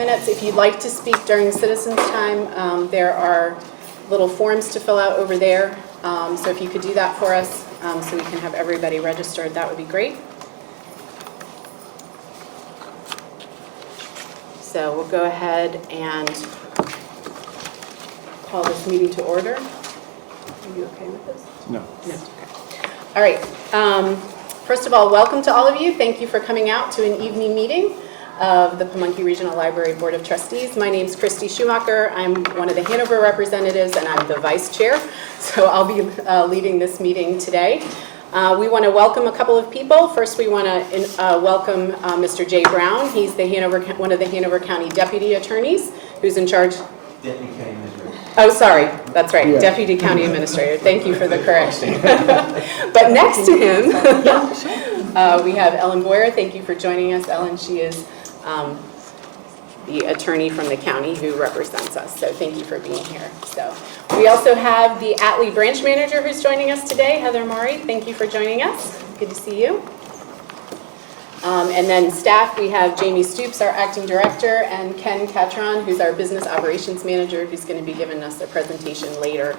Minutes. If you'd like to speak during citizens' time, there are little forms to fill out over there. So if you could do that for us so we can have everybody registered, that would be great. So we'll go ahead and call this meeting to order. Are you okay with this? No. No. Okay. All right. First of all, welcome to all of you. Thank you for coming out to an evening meeting of the Pamunkey Regional Library Board of Trustees. My name is Christy Schumacher. I'm one of the Hanover representatives and I'm the vice chair. So I'll be leading this meeting today. We want to welcome a couple of people. First, we want to welcome Mr. Jay Brown. He's the one of the Hanover County Deputy Attorneys who's in charge. Deputy County Administrator. Oh, sorry. That's right. Yeah. Deputy County Administrator. Thank you for the correction. But next to him, we have Ellen Boyer. Thank you for joining us, Ellen. She is the attorney from the county who represents us. So thank you for being here. So we also have the Atlee branch manager who's joining us today, Heather Maury. Thank you for joining us. Good to see you. And then staff, we have Jamie Stoops, our acting director, and Ken Catron, who's our business operations manager, who's going to be giving us a presentation later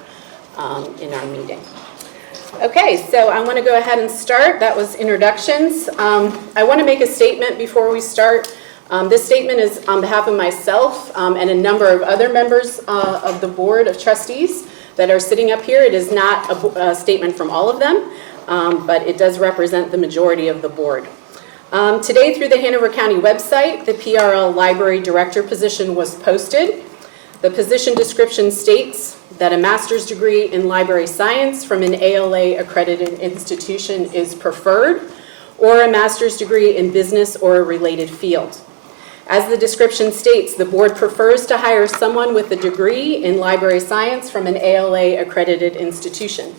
in our meeting. Okay, so I want to go ahead and start. That was introductions. I want to make a statement before we start. This statement is on behalf of myself and a number of other members of the Board of Trustees that are sitting up here. It is not a statement from all of them, but it does represent the majority of the board. Today, through the Hanover County website, the PRL Library Director position was posted. The position description states that a master's degree in library science from an ALA-accredited institution is preferred, or a master's degree in business or a related field. As the description states, the board prefers to hire someone with a degree in library science from an ALA-accredited institution.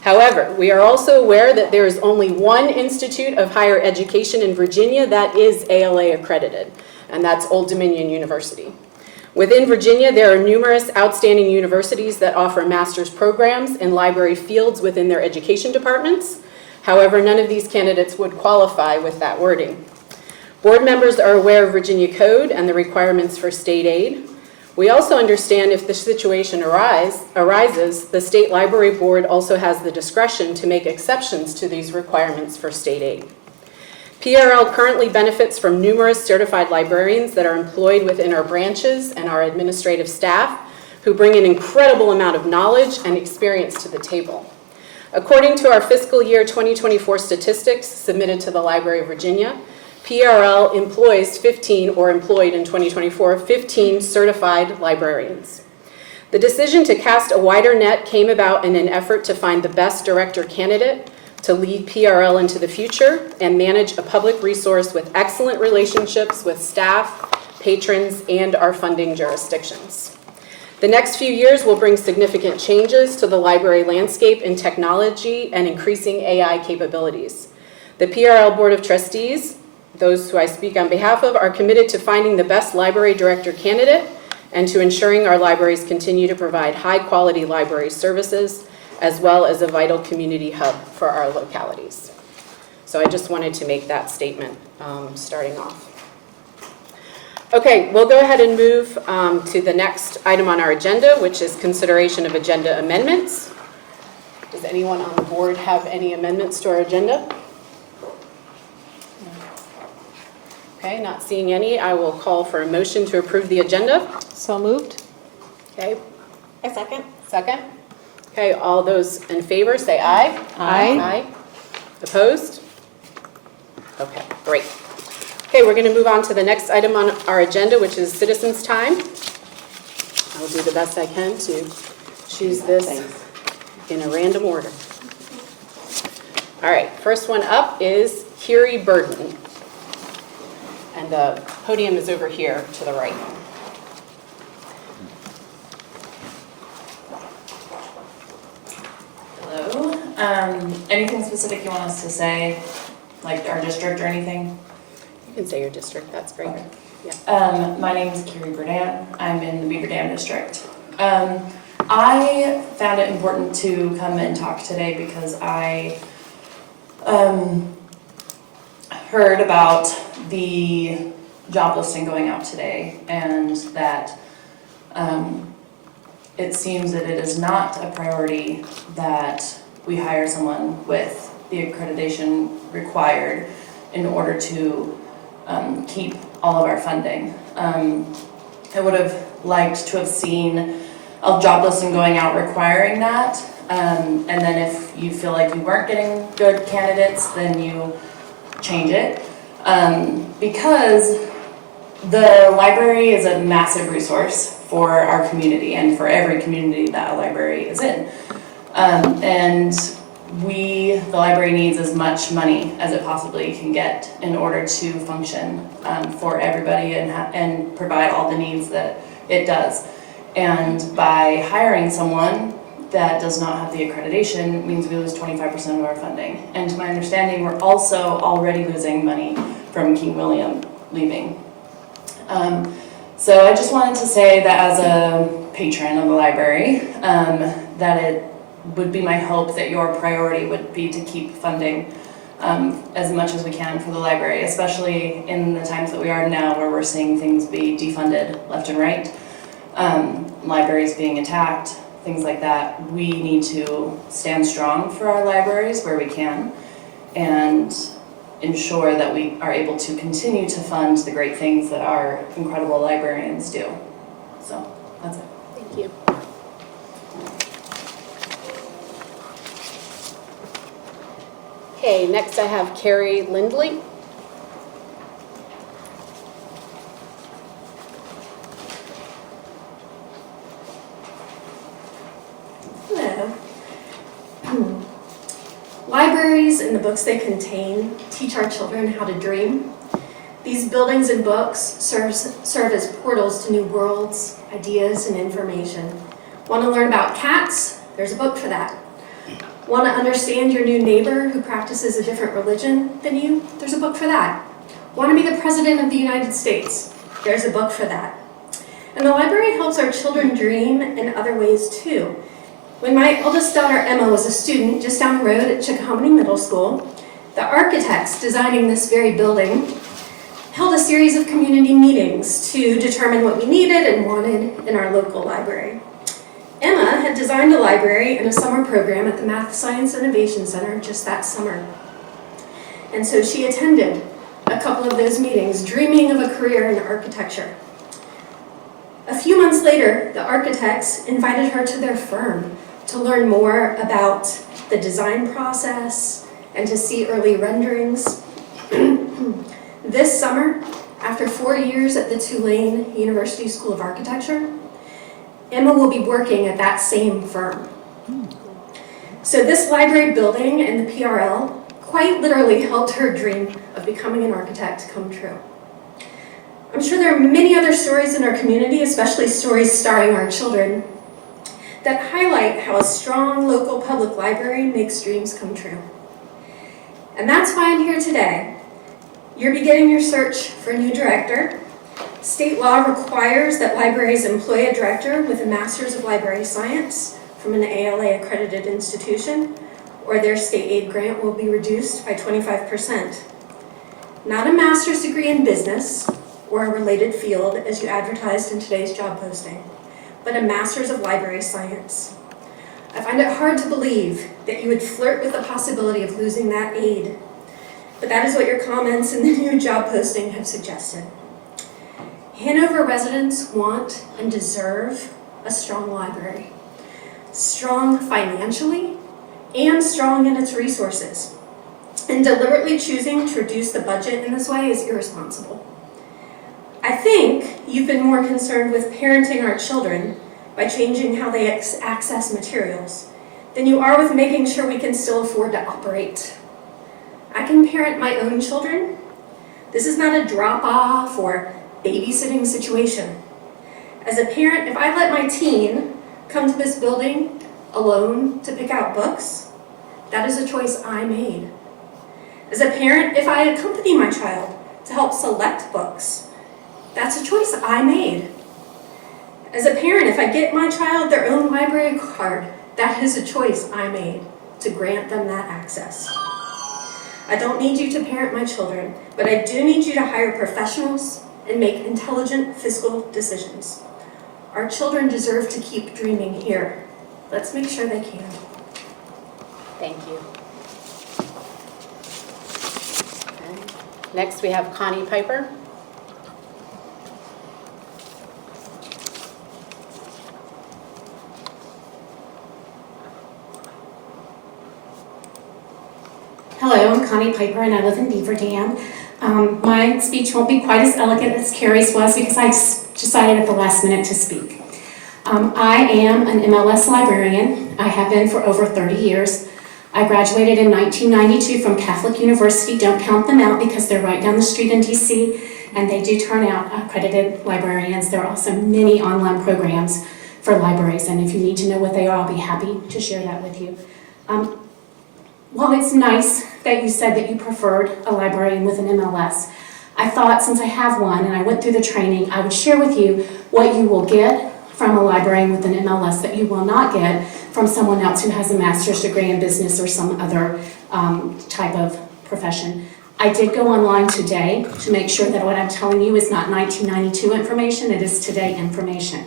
However, we are also aware that there is only one institute of higher education in Virginia that is ALA accredited, and that's Old Dominion University. Within Virginia, there are numerous outstanding universities that offer master's programs in library fields within their education departments. However, none of these candidates would qualify with that wording. Board members are aware of Virginia Code and the requirements for state aid. We also understand if the situation arises, the State Library Board also has the discretion to make exceptions to these requirements for state aid. PRL currently benefits from numerous certified librarians that are employed within our branches and our administrative staff who bring an incredible amount of knowledge and experience to the table. According to our fiscal year 2024 statistics submitted to the Library of Virginia, PRL employs 15, or employed in 2024, 15 certified librarians. The decision to cast a wider net came about in an effort to find the best director candidate to lead PRL into the future and manage a public resource with excellent relationships with staff, patrons, and our funding jurisdictions. The next few years will bring significant changes to the library landscape in technology and increasing AI capabilities. The PRL Board of Trustees, those who I speak on behalf of, are committed to finding the best library director candidate and to ensuring our libraries continue to provide high-quality library services as well as a vital community hub for our localities. So I just wanted to make that statement starting off. Okay, we'll go ahead and move to the next item on our agenda, which is consideration of agenda amendments. Does anyone on the board have any amendments to our agenda? Okay, not seeing any. I will call for a motion to approve the agenda. So moved. Okay, A second. second. Okay, all those in favor say aye. Aye. Aye. Opposed? Okay, great. Okay, we're going to move on to the next item on our agenda, which is citizens' time. I'll do the best I can to choose this in a random order. All right, first one up is Kiri Burden. And the podium is over here to the right. Hello. Anything specific you want us to say, like our district or anything? You can say your district, that's great. Okay. Yeah. My name is Kiri Verdant. I'm in the Beaver Dam district. I found it important to come and talk today because I heard about the job listing going out today, and that it seems that it is not a priority that we hire someone with the accreditation required in order to keep all of our funding. I would have liked to have seen a job listing going out requiring that, and then if you feel like you weren't getting good candidates, then you change it. Because the library is a massive resource for our community and for every community that a library is in. And the library needs as much money as it possibly can get in order to function for everybody and provide all the needs that it does. And by hiring someone that does not have the accreditation means we lose 25% of our funding. And to my understanding, we're also already losing money from King William leaving. So I just wanted to say that as a patron of the library, that it would be my hope that your priority would be to keep funding as much as we can for the library, especially in the times that we are now where we're seeing things be defunded left and right, libraries being attacked, things like that. We need to stand strong for our libraries where we can and ensure that we are able to continue to fund the great things that our incredible librarians do. So that's it. Thank you. Okay, next I have Carrie Lindley. Hello. Libraries and the books they contain teach our children how to dream. These buildings and books serve as portals to new worlds, ideas, and information. Want to learn about cats? There's a book for that. Want to understand your new neighbor who practices a different religion than you? There's a book for that. Want to be the President of the United States? There's a book for that. And the library helps our children dream in other ways too. When my eldest daughter Emma was a student just down the road at Chickahominy Middle School, the architects designing this very building held a series of community meetings to determine what we needed and wanted in our local library. Emma had designed a library and a summer program at the Math Science Innovation Center just that summer. And so she attended a couple of those meetings, dreaming of a career in architecture. A few months later, the architects invited her to their firm to learn more about the design process and to see early renderings. This summer, after 4 years at the Tulane University School of Architecture, Emma will be working at that same firm. So this library building and the PRL quite literally helped her dream of becoming an architect come true. I'm sure there are many other stories in our community, especially stories starring our children, that highlight how a strong local public library makes dreams come true. And that's why I'm here today. You're beginning your search for a new director. State law requires that libraries employ a director with a Master's of Library Science from an ALA accredited institution, or their state aid grant will be reduced by 25%. Not a master's degree in business or a related field as you advertised in today's job posting, but a Master's of Library Science. I find it hard to believe that you would flirt with the possibility of losing that aid, but that is what your comments in the new job posting have suggested. Hanover residents want and deserve a strong library, strong financially and strong in its resources. And deliberately choosing to reduce the budget in this way is irresponsible. I think you've been more concerned with parenting our children by changing how they access materials than you are with making sure we can still afford to operate. I can parent my own children. This is not a drop-off or babysitting situation. As a parent, if I let my teen come to this building alone to pick out books, that is a choice I made. As a parent, if I accompany my child to help select books, that's a choice I made. As a parent, if I get my child their own library card, that is a choice I made to grant them that access. I don't need you to parent my children, but I do need you to hire professionals and make intelligent fiscal decisions. Our children deserve to keep dreaming here. Let's make sure they can. Thank you. Okay. Next, we have Connie Piper. Hello, I'm Connie Piper and I live in Beaver Dam. My speech won't be quite as elegant as Carrie's was because I decided at the last minute to speak. I am an MLS librarian. I have been for over 30 years. I graduated in 1992 from Catholic University. Don't count them out because they're right down the street in DC and they do turn out accredited librarians. There are also many online programs for libraries, and if you need to know what they are, I'll be happy to share that with you. While it's nice that you said that you preferred a librarian with an MLS, I thought since I have one and I went through the training, I would share with you what you will get from a librarian with an MLS that you will not get from someone else who has a master's degree in business or some other type of profession. I did go online today to make sure that what I'm telling you is not 1992 information, it is today information.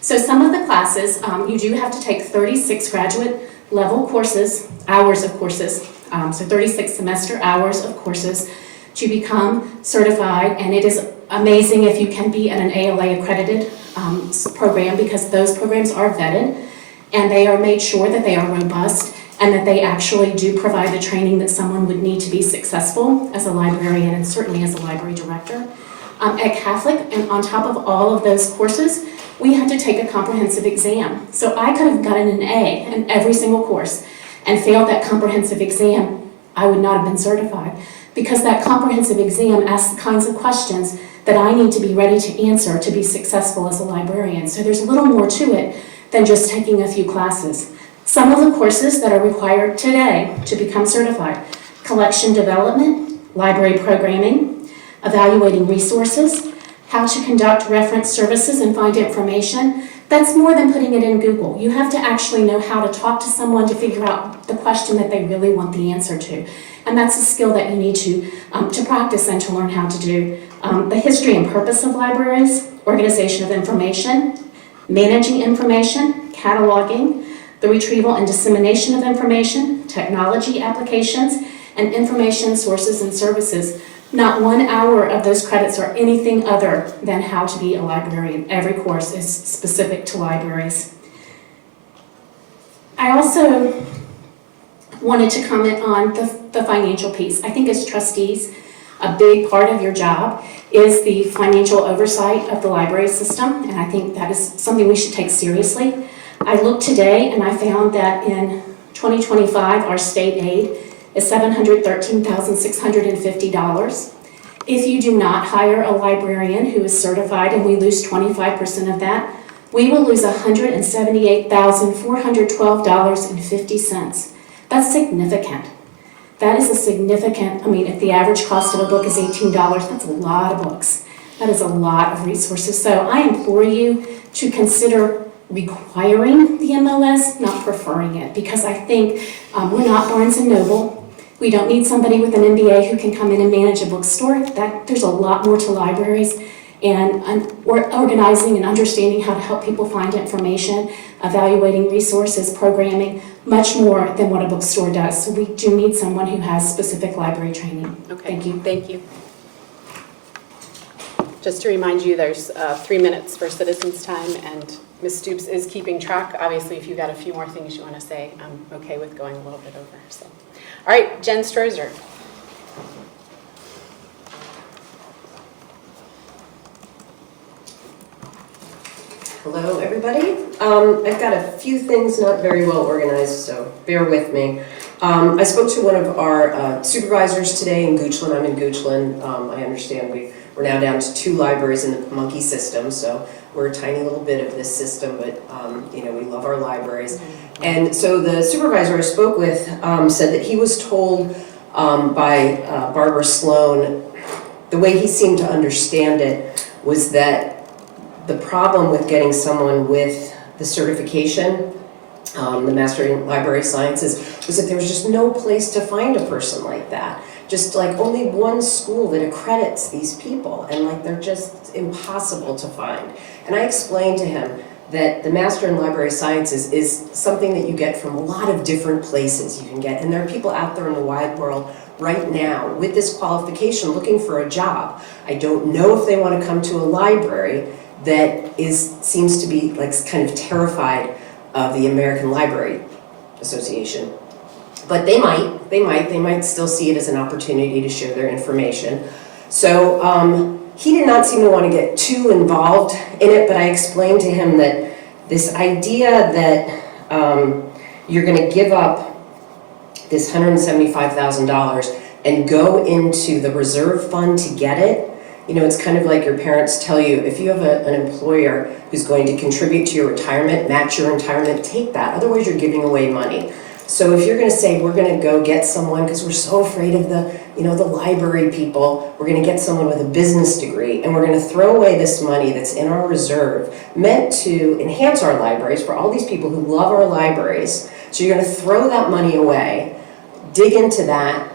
So some of the classes, you do have to take 36 graduate level courses, hours of courses, so 36 semester hours of courses to become certified, and it is amazing if you can be at an ALA accredited program because those programs are vetted and they are made sure that they are robust and that they actually do provide the training that someone would need to be successful as a librarian and certainly as a library director. At Catholic, and on top of all of those courses, we had to take a comprehensive exam. So I could have gotten an A in every single course and failed that comprehensive exam, I would not have been certified because that comprehensive exam asks the kinds of questions that I need to be ready to answer to be successful as a librarian. So there's a little more to it than just taking a few classes. Some of the courses that are required today to become certified: collection development, library programming, evaluating resources, how to conduct reference services and find information. That's more than putting it in Google. You have to actually know how to talk to someone to figure out the question that they really want the answer to. And that's a skill that you need to practice and to learn how to do. The history and purpose of libraries, organization of information, managing information, cataloging, the retrieval and dissemination of information, technology applications, and information sources and services. Not 1 hour of those credits are anything other than how to be a librarian. Every course is specific to libraries. I also wanted to comment on the financial piece. I think as trustees, a big part of your job is the financial oversight of the library system, and I think that is something we should take seriously. I looked today and I found that in 2025, our state aid is $713,650. If you do not hire a librarian who is certified and we lose 25% of that, we will lose $178,412.50. That's significant. That is a significant, if the average cost of a book is $18, that's a lot of books. That is a lot of resources. So I implore you to consider requiring the MLS, not preferring it, because I think we're not Barnes & Noble. We don't need somebody with an MBA who can come in and manage a bookstore. There's a lot more to libraries, and organizing and understanding how to help people find information, evaluating resources, programming, much more than what a bookstore does. So we do need someone who has specific library training. Okay. Thank you. Thank you. Just to remind you, there's 3 minutes for citizens' time, and Ms. Stoops is keeping track. Obviously, if you've got a few more things you want to say, I'm okay with going a little bit over. So, all right, Jen Strozer. Hello, everybody. I've got a few things not very well organized, so bear with me. I spoke to one of our supervisors today in Goochland. I'm in Goochland. I understand we're now down to 2 libraries in the monkey system, so we're a tiny little bit of this system, but we love our libraries. And so the supervisor I spoke with said that he was told by Barbara Sloan, the way he seemed to understand it was that the problem with getting someone with the certification, the Master in Library Sciences, was that there was just no place to find a person like that just like only one school that accredits these people, and like they're just impossible to find. And I explained to him that the Master in Library Sciences is something that you get from a lot of different places you can get, and there are people out there in the wide world right now with this qualification looking for a job. I don't know if they want to come to a library that seems to be like kind of terrified of the American Library Association. But they might still see it as an opportunity to share their information. So he did not seem to want to get too involved in it, but I explained to him that this idea that you're going to give up this $175,000 and go into the reserve fund to get it, you know, it's kind of like your parents tell you, if you have an employer who's going to contribute to your retirement, match your retirement, take that. Otherwise, you're giving away money. So if you're going to say, we're going to go get someone, because we're so afraid of the library people, we're going to get someone with a business degree, and we're going to throw away this money that's in our reserve, meant to enhance our libraries for all these people who love our libraries. So you're going to throw that money away, dig into that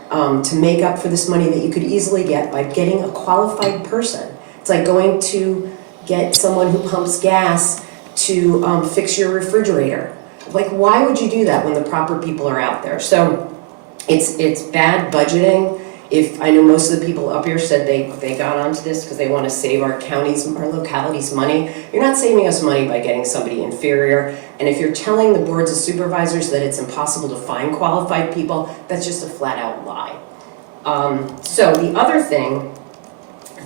to make up for this money that you could easily get by getting a qualified person. It's like going to get someone who pumps gas to fix your refrigerator. Like, why would you do that when the proper people are out there? So it's bad budgeting. If I know most of the people up here said they got onto this because they want to save our counties, our localities money. You're not saving us money by getting somebody inferior. And if you're telling the boards of supervisors that it's impossible to find qualified people, that's just a flat out lie. So the other thing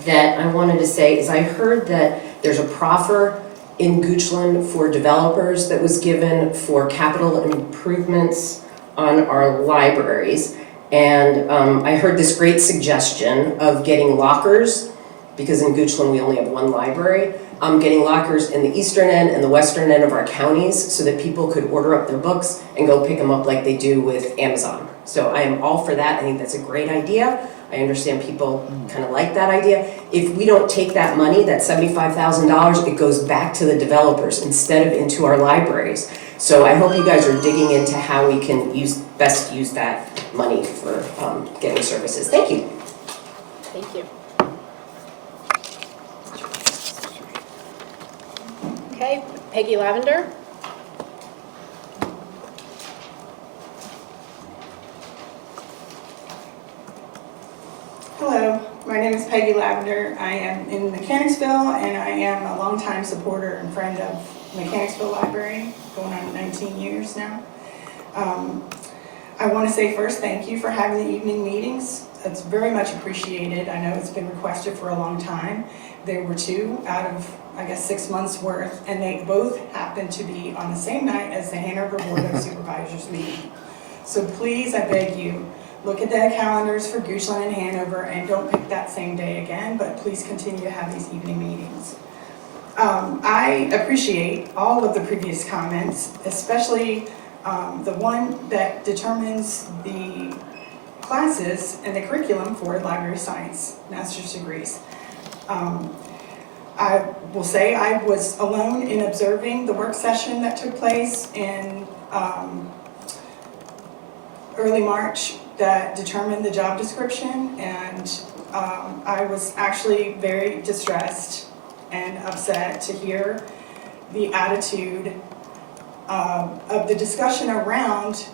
that I wanted to say is I heard that there's a proffer in Goochland for developers that was given for capital improvements on our libraries. And I heard this great suggestion of getting lockers, because in Goochland we only have one library, getting lockers in the eastern end and the western end of our counties so that people could order up their books and go pick them up like they do with Amazon. So I am all for that. I think that's a great idea. I understand people kind of like that idea. If we don't take that money, that $75,000, it goes back to the developers instead of into our libraries. So I hope you guys are digging into how we can best use that money for getting services. Thank you. Thank you. Okay, Peggy Lavender. Hello, my name is Peggy Lavender. I am in Mechanicsville, and I am a longtime supporter and friend of Mechanicsville Library, going on 19 years now. I want to say first thank you for having the evening meetings. It's very much appreciated. I know it's been requested for a long time. There were 2 out of, I guess, 6 months worth, and they both happened to be on the same night as the Hanover Board of Supervisors meeting. So please, I beg you, look at the calendars for Goochland and Hanover and don't pick that same day again, but please continue to have these evening meetings. I appreciate all of the previous comments, especially the one that determines the classes and the curriculum for library science master's degrees. I will say I was alone in observing the work session that took place in early March that determined the job description, and I was actually very distressed and upset to hear the attitude of the discussion around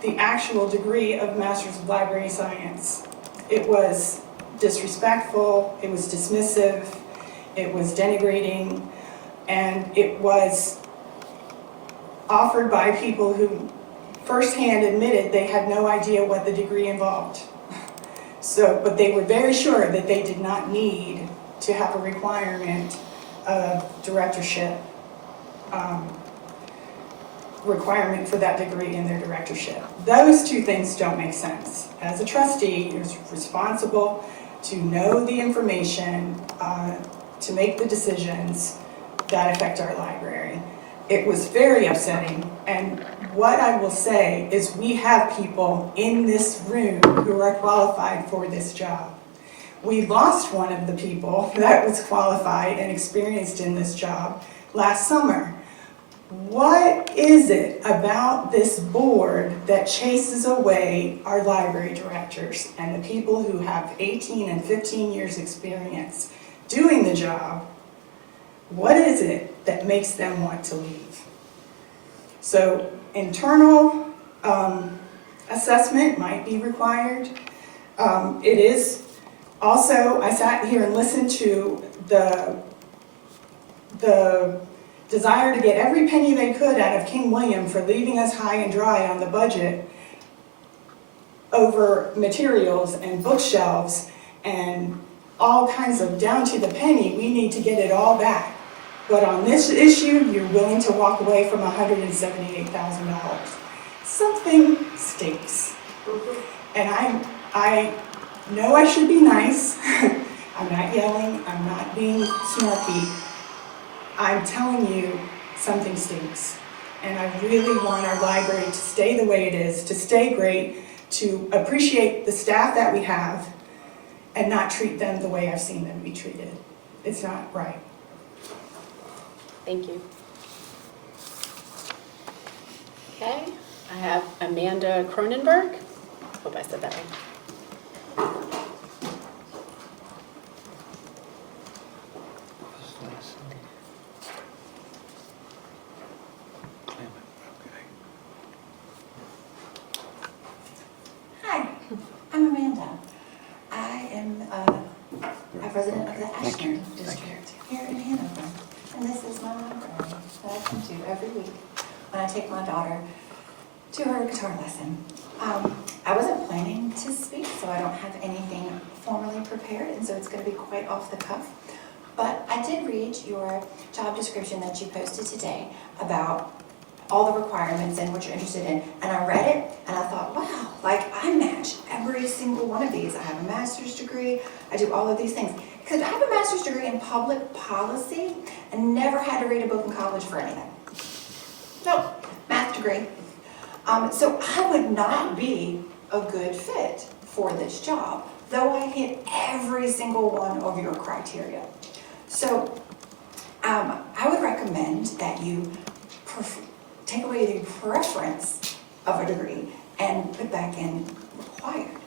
the actual degree of Master's of Library Science. It was disrespectful, it was dismissive, it was denigrating, and it was offered by people who firsthand admitted they had no idea what the degree involved. So, but they were very sure that they did not need to have a requirement of directorship, requirement for that degree in their directorship. Those 2 things don't make sense. As a trustee, you're responsible to know the information, to make the decisions that affect our library. It was very upsetting, and what I will say is we have people in this room who are qualified for this job. We lost one of the people that was qualified and experienced in this job last summer. What is it about this board that chases away our library directors and the people who have 18 and 15 years experience doing the job? What is it that makes them want to leave? So internal assessment might be required. It is also, I sat here and listened to the desire to get every penny they could out of King William for leaving us high and dry on the budget over materials and bookshelves and all kinds of down to the penny. We need to get it all back. But on this issue, you're willing to walk away from $178,000. Something stinks. And I know I should be nice. I'm not yelling, I'm not being snarky. I'm telling you, something stinks. And I really want our library to stay the way it is, to stay great, to appreciate the staff that we have, and not treat them the way I've seen them be treated. It's not right. Thank you. Okay, I have Amanda Cronenberg. Hope I said that right. Hi, I'm Amanda. I am a resident of the Ashland District here in Hanover. And this is my library that I come to every week when I take my daughter to her guitar lesson. I wasn't planning to speak, so I don't have anything formally prepared, and so it's going to be quite off the cuff. But I did read your job description that you posted today about all the requirements and what you're interested in. And I read it and I thought, wow, like I match every single one of these. I have a master's degree, I do all of these things. Because I have a master's degree in public policy and never had to read a book in college for anything. Nope, math degree. So I would not be a good fit for this job, though I hit every single one of your criteria. So I would recommend that you take away the preference of a degree and put back in required.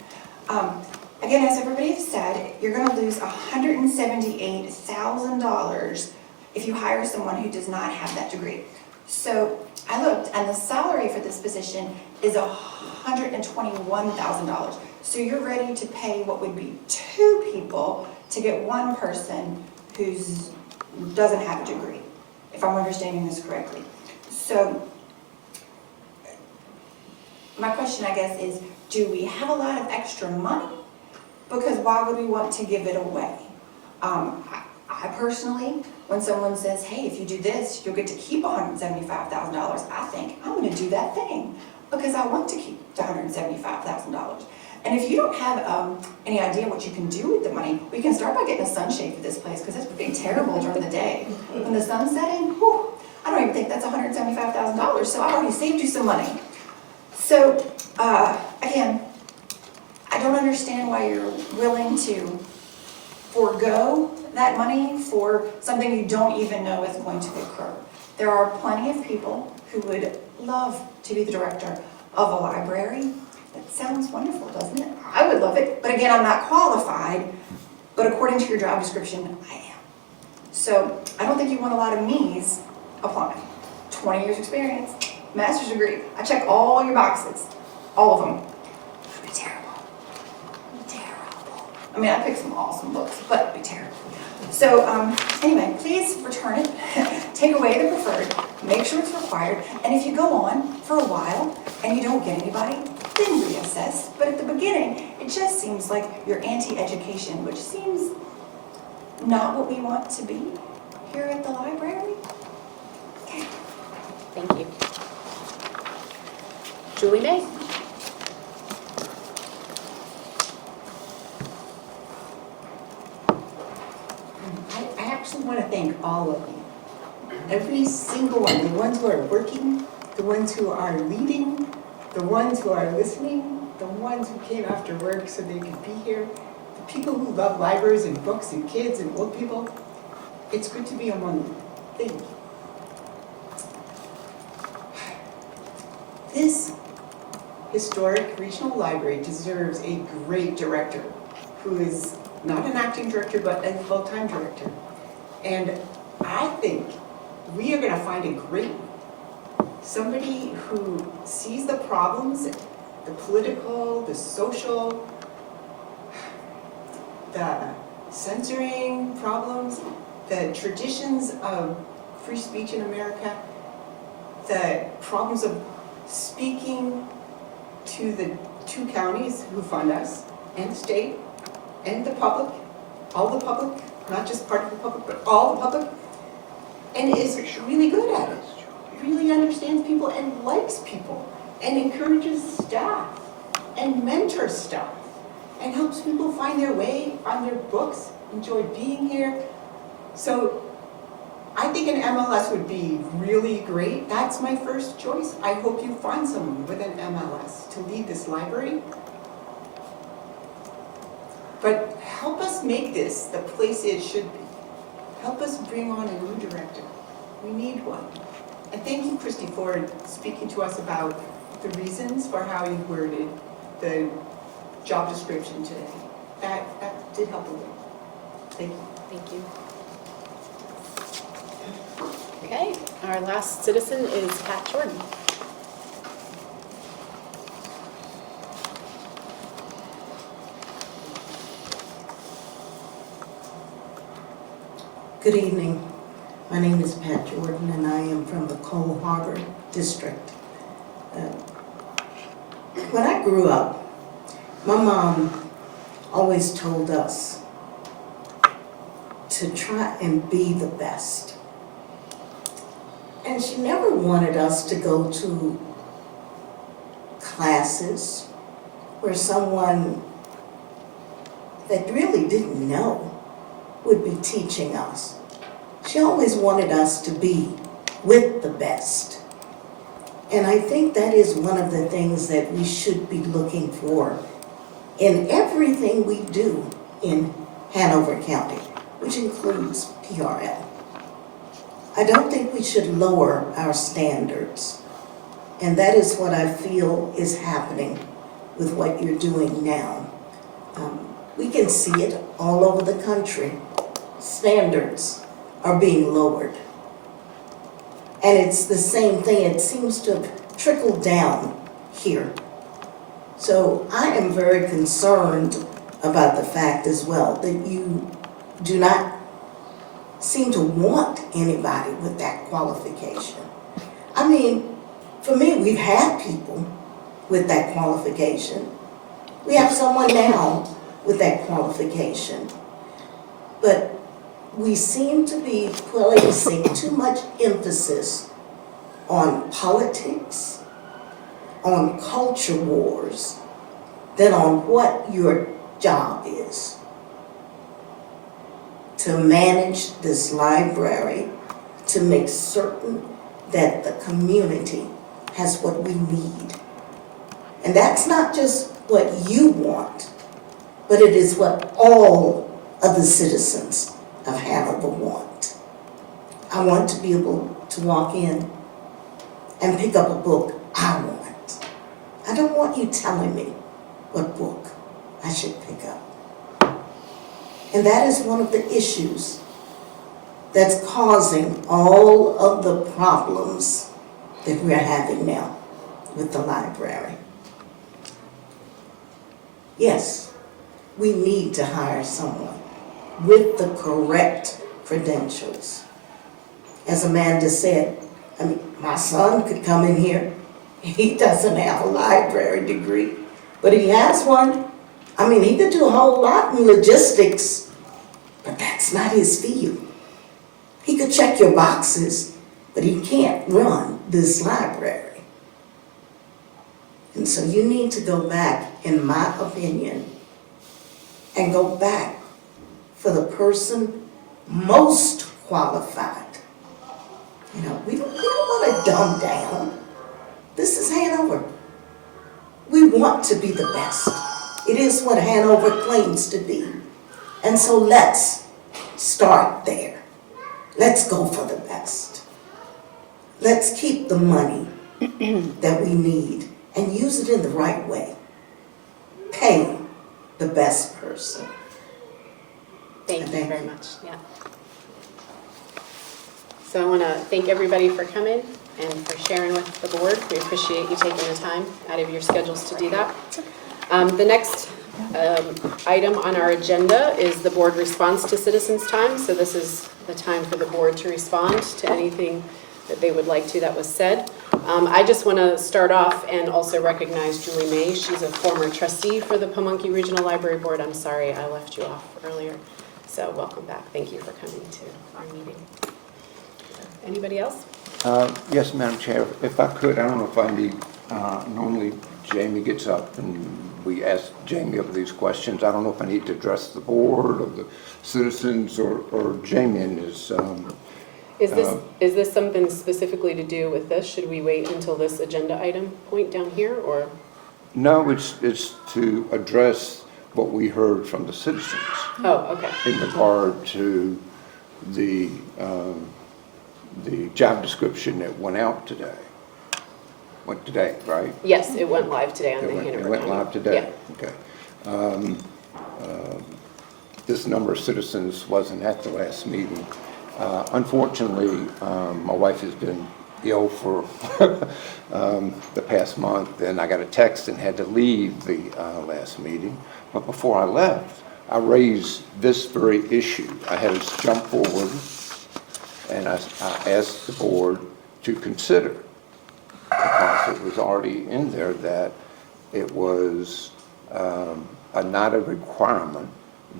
Again, as everybody has said, you're going to lose $178,000 if you hire someone who does not have that degree. So I looked, and the salary for this position is $121,000. So you're ready to pay what would be 2 people to get 1 person who doesn't have a degree, if I'm understanding this correctly. So my question, I guess, is do we have a lot of extra money? Because why would we want to give it away? I personally, when someone says, hey, if you do this, you'll get to keep $175,000, I think I'm going to do that thing because I want to keep the $175,000. And if you don't have any idea what you can do with the money, we can start by getting a sunshade for this place because it's being terrible during the day. When the sun's setting, whew, I don't even think that's $175,000, so I already saved you some money. So, again, I don't understand why you're willing to forego that money for something you don't even know is going to occur. There are plenty of people who would love to be the director of a library. That sounds wonderful, doesn't it? I would love it, but again, I'm not qualified, but according to your job description, I am. So I don't think you want a lot of me's applying. 20 years experience, master's degree. I check all your boxes, all of them. It would be terrible. It would be terrible. I mean, I picked some awesome books, but it would be terrible. So anyway, please return it, take away the preferred, make sure it's required, and if you go on for a while and you don't get anybody, then reassess. But at the beginning, it just seems like you're anti-education, which seems not what we want to be here at the library. Okay. Thank you. Julie May? I actually want to thank all of you. Every single one, the ones who are working, the ones who are leading, the ones who are listening, the ones who came after work so they could be here, the people who love libraries and books and kids and old people. It's good to be among you. Thank you. This historic regional library deserves a great director who is not an acting director, but a full-time director. And I think we are gonna find a great one. Somebody who sees the problems, the political, the social, the censoring problems, the traditions of free speech in America, the problems of speaking to the two counties who fund us, and the state, and the public, all the public, not just part of the public, but all the public, and is really good at it, really understands people and likes people, and encourages staff, and mentors staff, and helps people find their way on their books, enjoy being here. So I think an MLS would be really great. That's my first choice. I hope you find someone with an MLS to lead this library. But help us make this the place it should be. Help us bring on a new director. We need one. And thank you, Christy, for speaking to us about the reasons for how you worded the job description today. That did help a little. Thank you. Thank you. Okay, our last citizen is Pat Jordan. Good evening. My name is Pat Jordan, and I am from the Cole Harbor District. When I grew up, my mom always told us to try and be the best. And she never wanted us to go to classes where someone that really didn't know would be teaching us. She always wanted us to be with the best. And I think that is one of the things that we should be looking for in everything we do in Hanover County, which includes PRL. I don't think we should lower our standards. And that is what I feel is happening with what you're doing now. We can see it all over the country. Standards are being lowered. And it's the same thing. It seems to have trickled down here. So I am very concerned about the fact as well that you do not seem to want anybody with that qualification. I mean, for me, we've had people with that qualification. We have someone now with that qualification. But we seem to be placing too much emphasis on politics, on culture wars, than on what your job is. To manage this library, to make certain that the community has what we need. And that's not just what you want, but it is what all of the citizens of Hanover want. I want to be able to walk in and pick up a book I want. I don't want you telling me what book I should pick up. And that is one of the issues that's causing all of the problems that we're having now with the library. Yes, we need to hire someone with the correct credentials. As Amanda said, I mean, my son could come in here. He doesn't have a library degree, but he has one. I mean, he could do a whole lot in logistics, but that's not his field. He could check your boxes, but he can't run this library. And so you need to go back, in my opinion, and go back for the person most qualified. You know, we don't want to dumb down. This is Hanover. We want to be the best. It is what Hanover claims to be. And so let's start there. Let's go for the best. Let's keep the money that we need and use it in the right way. Pay the best person. Thank you very much, yeah. So I want to thank everybody for coming and for sharing with the board. We appreciate you taking the time out of your schedules to do that. The next item on our agenda is the board response to citizens' time. So this is the time for the board to respond to anything that they would like to that was said. I just want to start off and also recognize Julie May. She's a former trustee for the Pamunkey Regional Library Board. I'm sorry I left you off earlier. So welcome back. Thank you for coming to our meeting. Anybody else? Yes, Madam Chair, if I could, I don't know if I need, normally Jamie gets up and we ask Jamie of these questions. I don't know if I need to address the board or the citizens or Jamie and his. Is this something specifically to do with this? Should we wait until this agenda item point down here, or? No, it's to address what we heard from the citizens Oh, okay. in regard to the job description that went out today. Went today, right? Yes, it went live today on the Hanover It went County. live today? Okay. This number of citizens wasn't at the last meeting. Unfortunately, my wife has been ill for the past month, and I got a text and had to leave the last meeting. But before I left, I raised this very issue. I had us jump forward, and I asked the board to consider, because it was already in there that it was not a requirement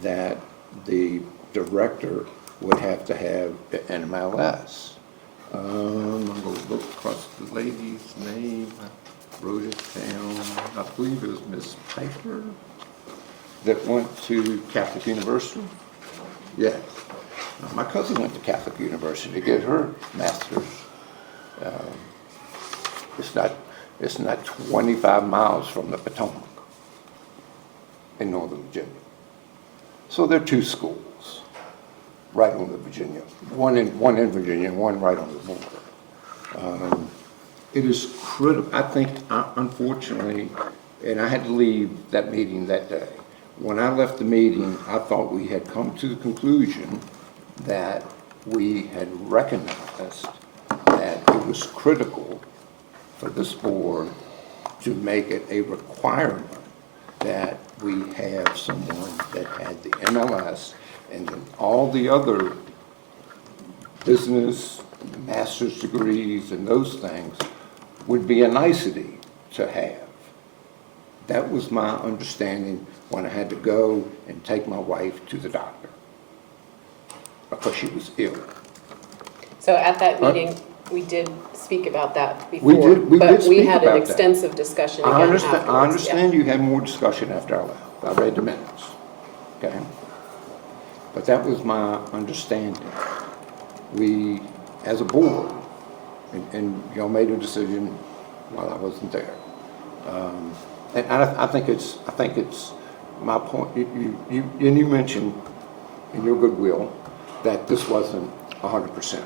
that the director would have to have an MLS. I'm going to look across the lady's name. I wrote it down. I believe it was Miss Piper that went to Catholic University. Yes. My cousin went to Catholic University to get her master's. It's not 25 miles from the Potomac in Northern Virginia. So there are two schools right on the Virginia, one in Virginia and one right on the border. It is critical. I think, unfortunately, and I had to leave that meeting that day. When I left the meeting, I thought we had come to the conclusion that we had recognized that it was critical for this board to make it a requirement that we have someone that had the MLS, and then all the other business, master's degrees, and those things would be a nicety to have. That was my understanding when I had to go and take my wife to the doctor because she was ill. So at that meeting, we did speak about that before. We did but we speak had about an that. extensive discussion again I afterwards. understand you had more discussion after I left. I read the minutes, okay? But that was my understanding. We, as a board, and y'all made a decision while I wasn't there. And I think it's my point. You mentioned in your goodwill that this wasn't 100%.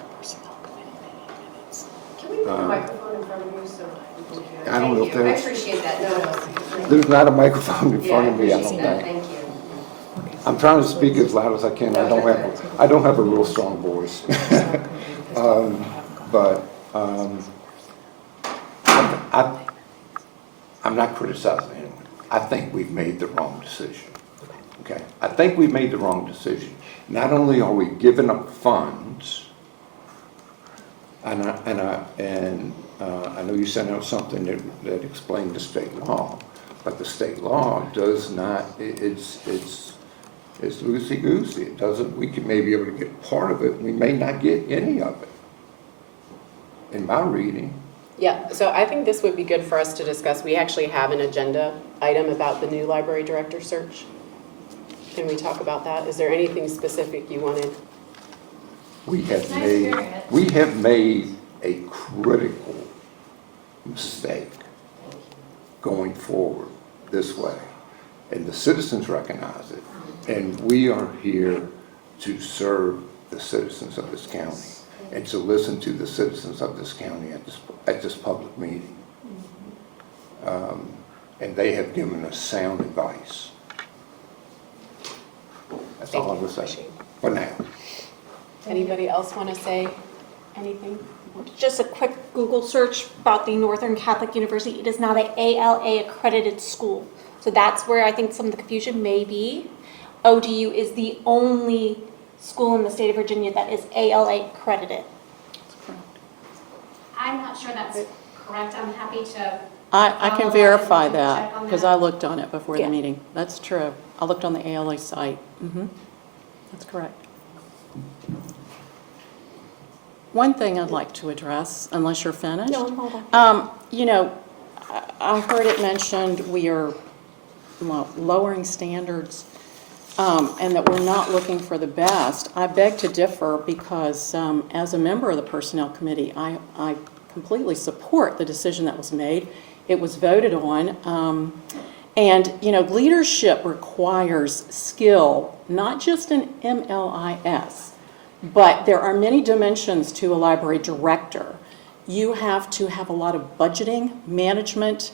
Can we put a microphone in front of you so we can hear? I don't know if Thank you. I there's- appreciate that. No. There's not a microphone in front of me, I don't appreciate that. think. Thank you. I'm trying to speak as loud as I can. I don't have a real strong voice. I'm not criticizing anyone. I think we've made the wrong decision. Okay? I think we've made the wrong decision. Not only are we giving up funds, and I know you sent out something that explained the state law, but the state law does not, it's loosey-goosey. It doesn't, we may be able to get part of it, we may not get any of it, in my reading. Yeah, so I think this would be good for us to discuss. We actually have an agenda item about the new library director search. Can we talk about that? Is there anything specific you wanted? We have made a critical mistake going forward this way. And the citizens recognize it. And we are here to serve the citizens of this county. and to listen to the citizens of this county at this public meeting. And they have given us sound advice. That's all I'm going to say for now. Anybody else want to say anything? Just a quick Google search about the Northern Catholic University. It is not an ALA accredited school. So that's where I think some of the confusion may be. ODU is the only school in the state of Virginia that is ALA accredited. I'm not sure that's correct. I'm happy to. I can follow up verify and that, check on because that. I looked on it before the Yeah. meeting. That's true. I looked on the ALA site. That's correct. One thing I'd like to address, unless you're finished. No, hold on. You know, I heard it mentioned we are lowering standards, and that we're not looking for the best. I beg to differ because as a member of the Personnel Committee, I completely support the decision that was made. It was voted on. And, you know, leadership requires skill, not just an MLIS, but there are many dimensions to a library director. You have to have a lot of budgeting, management,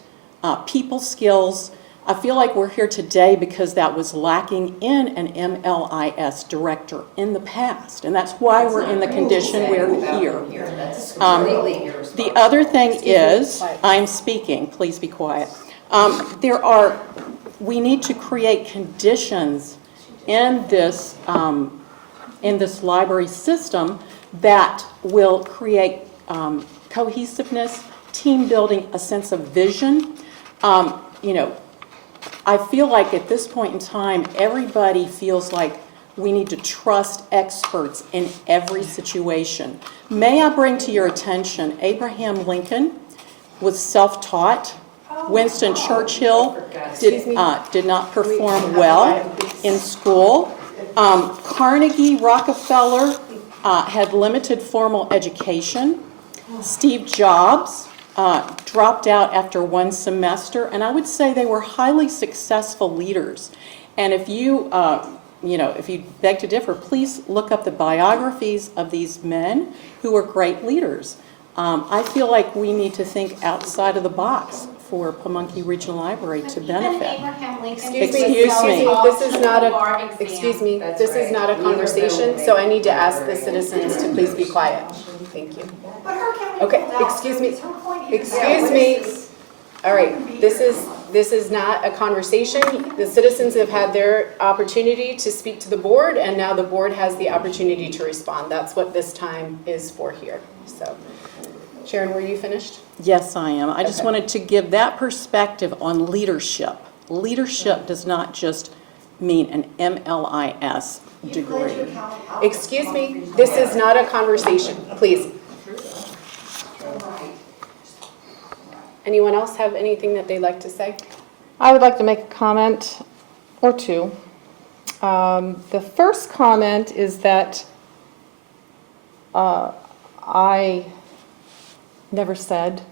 people skills. I feel like we're here today because that was lacking in an MLIS director in the past, and that's why we're in the condition we're here. That's completely irresponsible. The other thing is, I'm speaking, please be quiet. We need to create conditions in this library system that will create cohesiveness, team building, a sense of vision. You know, I feel like at this point in time, everybody feels like we need to trust experts in every situation. May I bring to your attention, Abraham Lincoln was self-taught. Winston Churchill did not perform well in school. Carnegie, Rockefeller had limited formal education. Steve Jobs dropped out after one semester, and I would say they were highly successful leaders. And if you, if you beg to differ, please look up the biographies of these men who were great leaders. I feel like we need to think outside of the box for Pamunkey Regional Library to benefit. Excuse me, this is not a conversation, so I need to ask the citizens to please be quiet. Thank you. Okay, excuse me. All right, this is not a conversation. The citizens have had their opportunity to speak to the board, and now the board has the opportunity to respond. That's what this time is for here, so. Sharon, were you finished? Yes, I am. I just Okay. wanted to give that perspective on leadership. Leadership does not just mean an MLIS degree. Excuse me, this is not a conversation, please. Anyone else have anything that they'd like to say? I would like to make a comment or two. The first comment is that I never said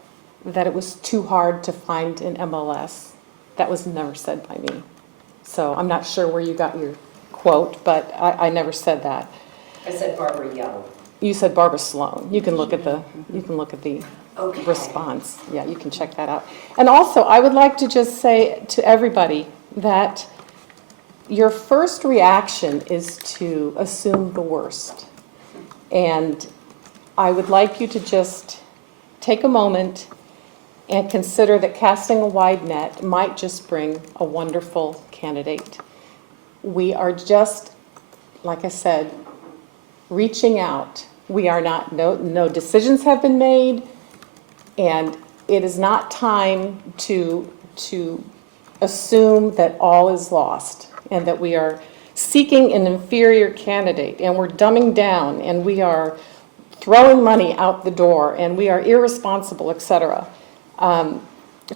that it was too hard to find an MLS. That was never said by me. So I'm not sure where you got your quote, but I never said that. I said Barbara Young. You said Barbara Sloan. You can look at the Okay. response. Yeah, you can check that out. And also, I would like to just say to everybody that your first reaction is to assume the worst. And I would like you to just take a moment and consider that casting a wide net might just bring a wonderful candidate. We are just, like I said, reaching out. We are not, no decisions have been made, and it is not time to assume that all is lost and that we are seeking an inferior candidate and we're dumbing down and we are throwing money out the door and we are irresponsible, etc.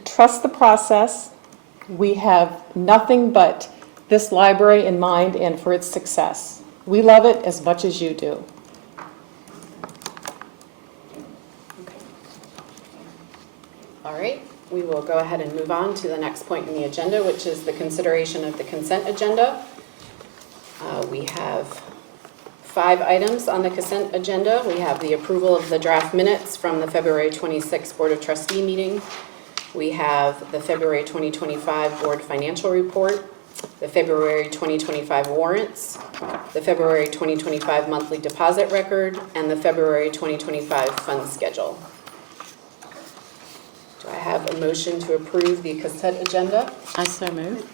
Trust the process. We have nothing but this library in mind and for its success. We love it as much as you do. All right, we will go ahead and move on to the next point in the agenda, which is the consideration of the consent agenda. We have 5 items on the consent agenda. We have the approval of the draft minutes from the February 26th Board of Trustee meeting. We have the February 2025 Board Financial Report, the February 2025 warrants, the February 2025 monthly deposit record, and the February 2025 fund schedule. Do I have a motion to approve the consent agenda? I so move.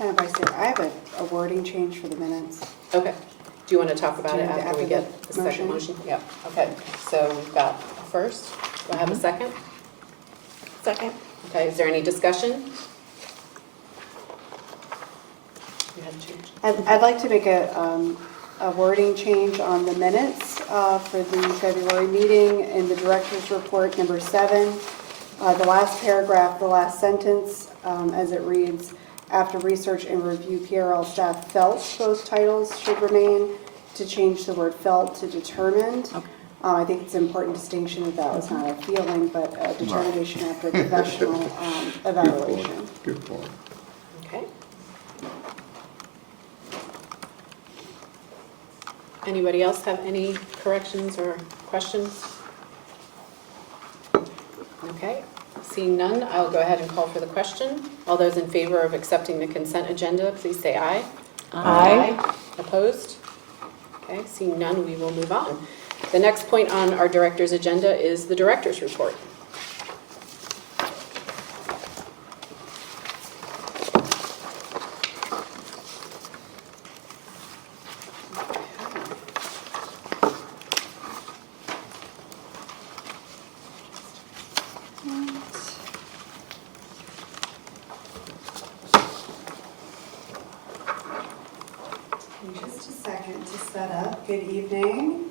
Madam Vice Chair, I have a wording change for the minutes. Okay. Do you want to talk about Do it you- after we after get the the second motion? motion? Yep. Okay. So we've got a first. Do I have a second? Second. Okay. Is there any discussion? You had a change. I'd like to make a wording change on the minutes for the February meeting in the Director's Report, number 7. The last paragraph, the last sentence, as it reads, after research and review, PRL staff felt both titles should remain, to change the word felt to determined. I think it's an important distinction that was not a feeling, but a determination after professional evaluation. Good point. Okay. Anybody else have any corrections or questions? Okay. Seeing none, I'll go ahead and call for the question. All those in favor of accepting the consent agenda, please say aye. Aye. Opposed? Okay, seeing none, we will move on. The next point on our director's agenda is the director's report. Just a second to set up. Good evening.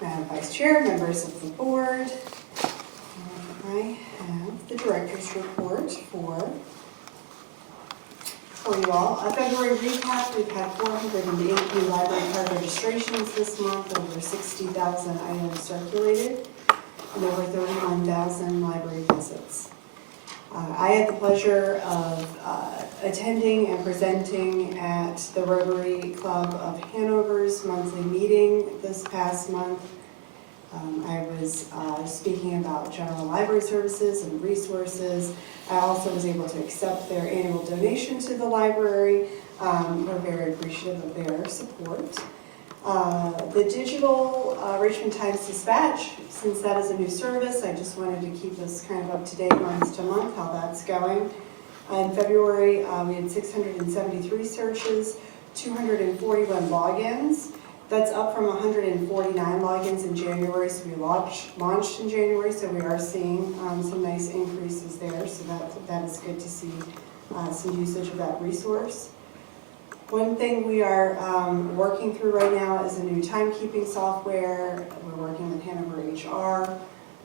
Madam Vice Chair, members of the board, I have the director's report for you all. A February recap, we've had 408 new library card registrations this month, over 60,000 items circulated, and over 31,000 library visits. I had the pleasure of attending and presenting at the Rotary Club of Hanover's monthly meeting this past month. I was speaking about general library services and resources. I also was able to accept their annual donation to the library. We're very appreciative of their support. The digital Richmond Times-Dispatch, since that is a new service, I just wanted to keep us kind of up to date month to month, how that's going. In February, we had 673 searches, 241 logins. That's up from 149 logins in January, so we launched in January, so we are seeing some nice increases there, so that is good to see some usage of that resource. One thing we are working through right now is a new timekeeping software. We're working with Hanover HR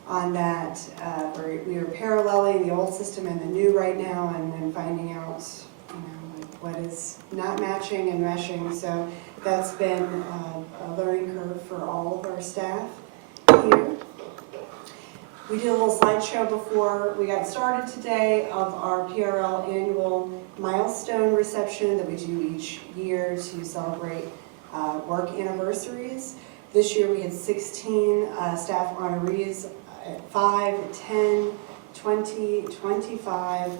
on that. We are paralleling the old system and the new right now, and then finding out, like what is not matching and meshing. So that's been a learning curve for all of our staff here. We did a little slideshow before we got started today of our PRL annual milestone reception that we do each year to celebrate work anniversaries. This year we had 16 staff honorees at 5, 10, 20, 25,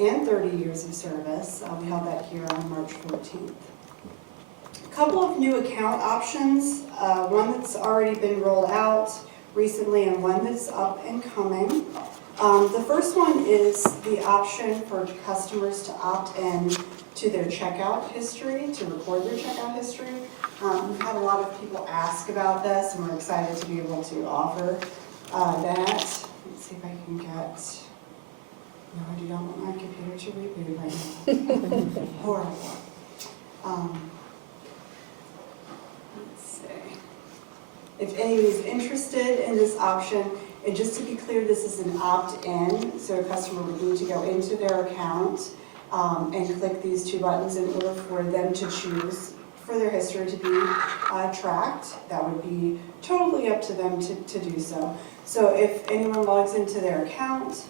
and 30 years of service. We held that here on March 14th. A couple of new account options, one that's already been rolled out recently and one that's up and coming. The first one is the option for customers to opt in to their checkout history, to record their checkout history. We've had a lot of people ask about this, and we're excited to be able to offer that. Let's see if I can get, no, I do not want my computer to reboot right now. Horrible. Let's see. If anybody's interested in this option, and just to be clear, this is an opt-in, so a customer would need to go into their account and click these two buttons in order for them to choose for their history to be tracked. That would be totally up to them to do so. So if anyone logs into their account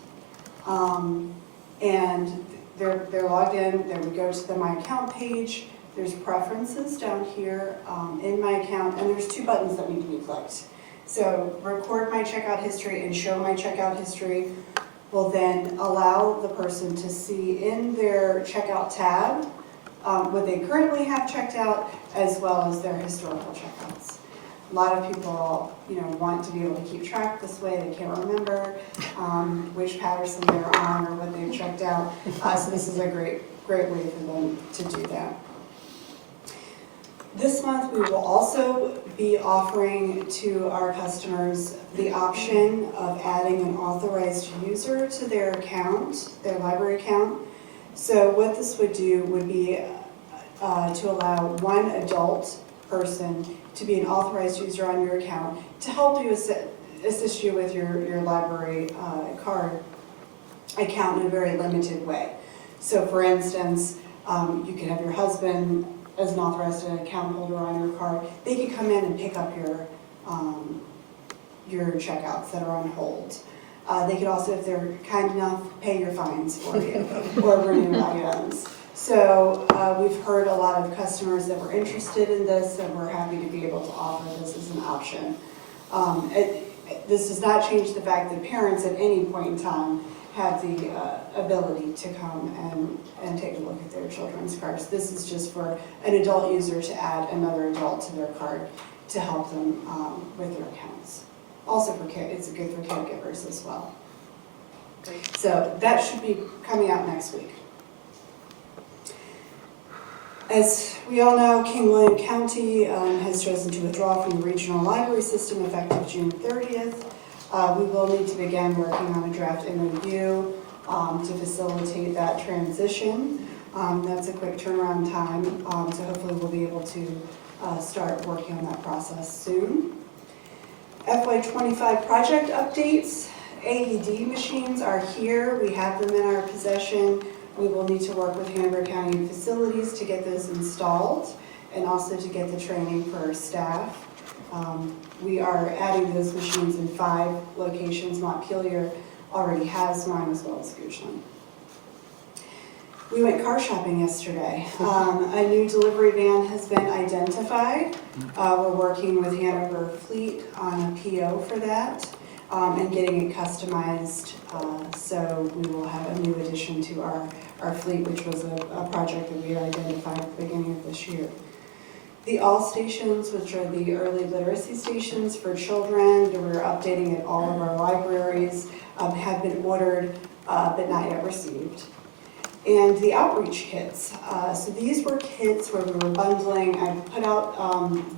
and they're logged in, then we go to the My Account page, there's preferences down here in My Account, and there's 2 buttons that need to be clicked. So record my checkout history and show my checkout history will then allow the person to see in their checkout tab what they currently have checked out, as well as their historical checkouts. A lot of people, want to be able to keep track this way. They can't remember which Patterson they're on or what they've checked out. So this is a great way for them to do that. This month, we will also be offering to our customers the option of adding an authorized user to their account, their library account. So what this would do would be to allow one adult person to be an authorized user on your account to help you assist you with your library card account in a very limited way. So for instance, you could have your husband as an authorized account holder on your card. They could come in and pick up your checkouts that are on hold. They could also, if they're kind enough, pay your fines for you or renew items. So we've heard a lot of customers that were interested in this, and we're happy to be able to offer this as an option. This does not change the fact that parents at any point in time have the ability to come and take a look at their children's cards. This is just for an adult user to add another adult to their card to help them with their accounts. Also it's good for caregivers as well. So that should be coming out next week. As we all know, King William County has chosen to withdraw from the regional library system effective June 30th. We will need to begin working on a draft MOU to facilitate that transition. That's a quick turnaround time, so hopefully we'll be able to start working on that process soon. FY25 project updates. AED machines are here. We have them in our possession. We will need to work with Hanover County Facilities to get those installed and also to get the training for our staff. We are adding those machines in 5 locations. Montpelier already has one, as well as Goochland. We went car shopping yesterday. A new delivery van has been identified. We're working with Hanover Fleet on a PO for that and getting it customized. So we will have a new addition to our fleet, which was a project that we had identified at the beginning of this year. The All Stations, which are the early literacy stations for children that we're updating at all of our libraries, have been ordered but not yet received. And the outreach kits. So these were kits where we were bundling. I put out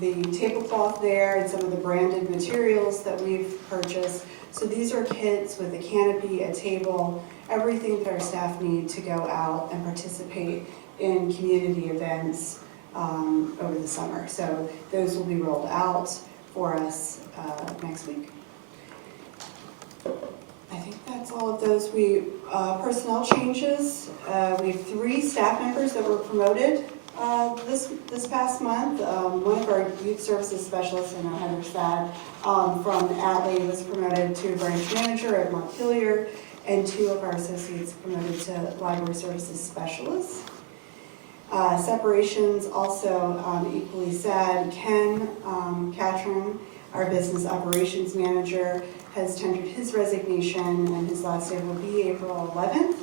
the tablecloth there and some of the branded materials that we've purchased. So these are kits with a canopy, a table, everything that our staff need to go out and participate in community events over the summer. So those will be rolled out for us next week. I think that's all of those. Personnel changes. We have 3 staff members that were promoted this past month. One of our youth services specialists, I know Heather Sad, from Atlee was promoted to branch manager at Montpelier, and 2 of our associates promoted to library services specialists. Separations also equally sad. Ken Catron, our business operations manager, has tendered his resignation, and his last day will be April 11th.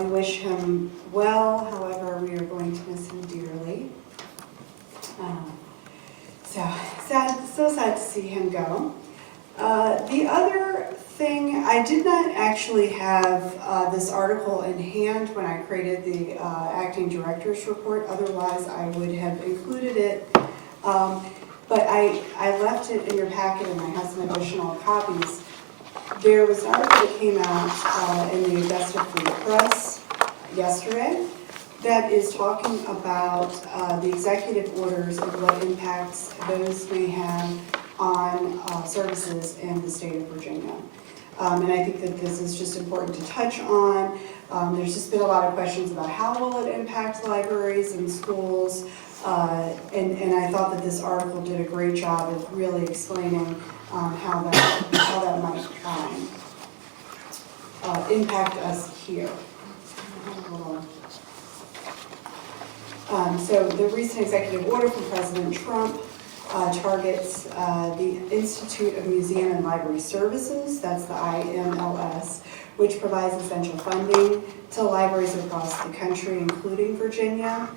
We wish him well, however, we are going to miss him dearly. So sad to see him go. The other thing, I did not actually have this article in hand when I created the acting director's report, otherwise I would have included it. But I left it in your packet and I have some additional copies. There was an article that came out in the Augusta Free Press yesterday that is talking about the executive orders and what impacts those may have on services in the state of Virginia. And I think that this is just important to touch on. There's just been a lot of questions about how will it impact libraries and schools. And I thought that this article did a great job of really explaining how that might impact us here. hold on. So the recent executive order from President Trump targets the Institute of Museum and Library Services, that's the IMLS, which provides essential funding to libraries across the country, including Virginia.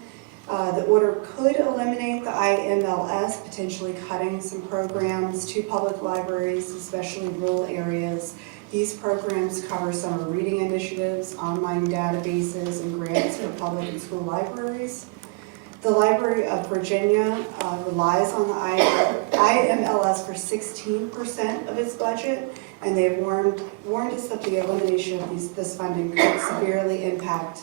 The order could eliminate the IMLS, potentially cutting some programs to public libraries, especially rural areas. These programs cover summer reading initiatives, online databases, and grants for public and school libraries. The Library of Virginia relies on the IMLS for 16% of its budget, and they've warned us that the elimination of this funding could severely impact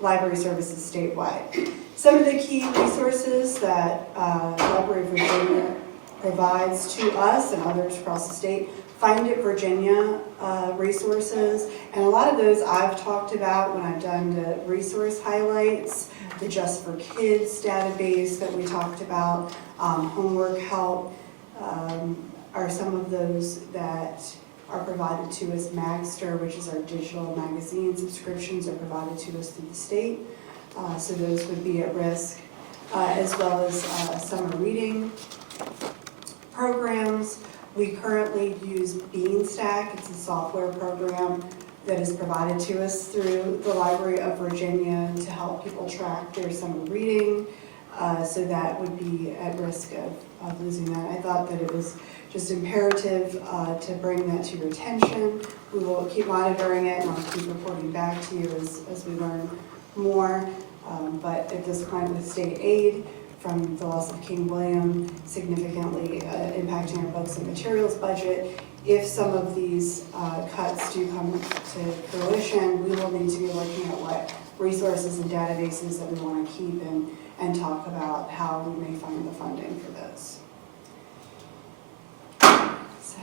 library services statewide. Some of the key resources that Library of Virginia provides to us and others across the state, Find It Virginia resources, and a lot of those I've talked about when I've done the resource highlights, the Just for Kids database that we talked about, homework help are some of those that are provided to us. Magster, which is our digital magazine subscriptions, are provided to us through the state, so those would be at risk, as well as summer reading programs. We currently use Beanstack. It's a software program that is provided to us through the Library of Virginia to help people track their summer reading, so that would be at risk of losing that. I thought that it was just imperative to bring that to your attention. We will keep monitoring it, and I'll keep reporting back to you as we learn more. But at this point, with state aid from the loss of King William significantly impacting our books and materials budget, if some of these cuts do come to fruition, we will need to be looking at what resources and databases that we want to keep and talk about how we may find the funding for those. So,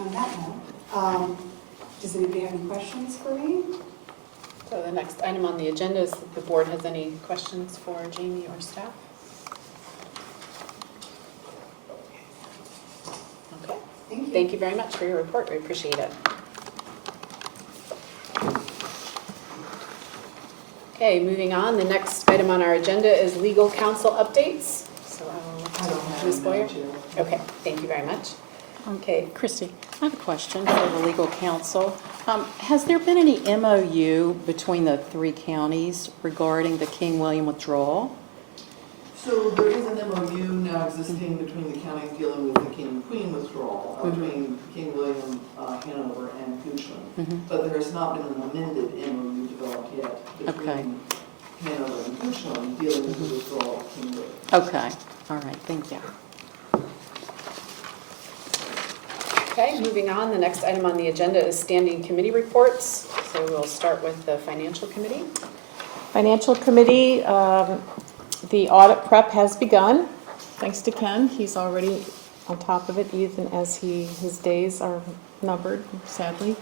on that note, does anybody have any questions for me? So the next item on the agenda is if the board has any questions for Jamie or staff. Okay. Thank you. Thank you very much for your report. We appreciate it. Okay, moving on. The next item on our agenda is legal counsel updates. So I will look to Ms. Boyer. Okay, thank you very much. Okay, Christy, I have a question for the legal counsel. Has there been any MOU between the three counties regarding the King William withdrawal? So there is an MOU now existing between the counties dealing with the King and Queen withdrawal, between King William, Hanover, and Goochland. But there has not been an amended MOU developed yet between Hanover and Goochland dealing with the withdrawal of King William. Okay, all right, thank you. Okay, moving on. The next item on the agenda is standing committee reports. So we'll start with the financial committee. Financial Committee, the audit prep has begun, thanks to Ken. He's already on top of it, even as his days are numbered, sadly.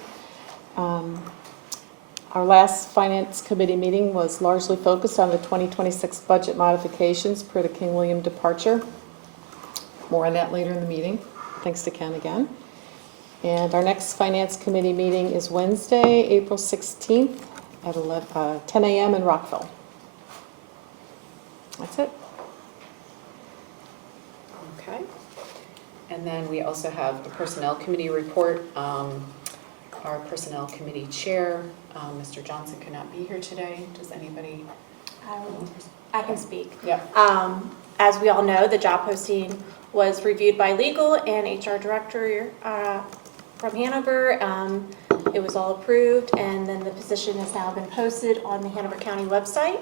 Our last Finance Committee meeting was largely focused on the 2026 budget modifications per the King William departure. More on that later in the meeting, thanks to Ken again. And our next Finance Committee meeting is Wednesday, April 16th at 10 a.m. in Rockville. That's it. Okay. And then we also have the Personnel Committee report. Our Personnel Committee Chair, Mr. Johnson, cannot be here today. Does anybody? I can speak. Yeah. As we all know, the job posting was reviewed by legal and HR director from Hanover. It was all approved, and then the position has now been posted on the Hanover County website,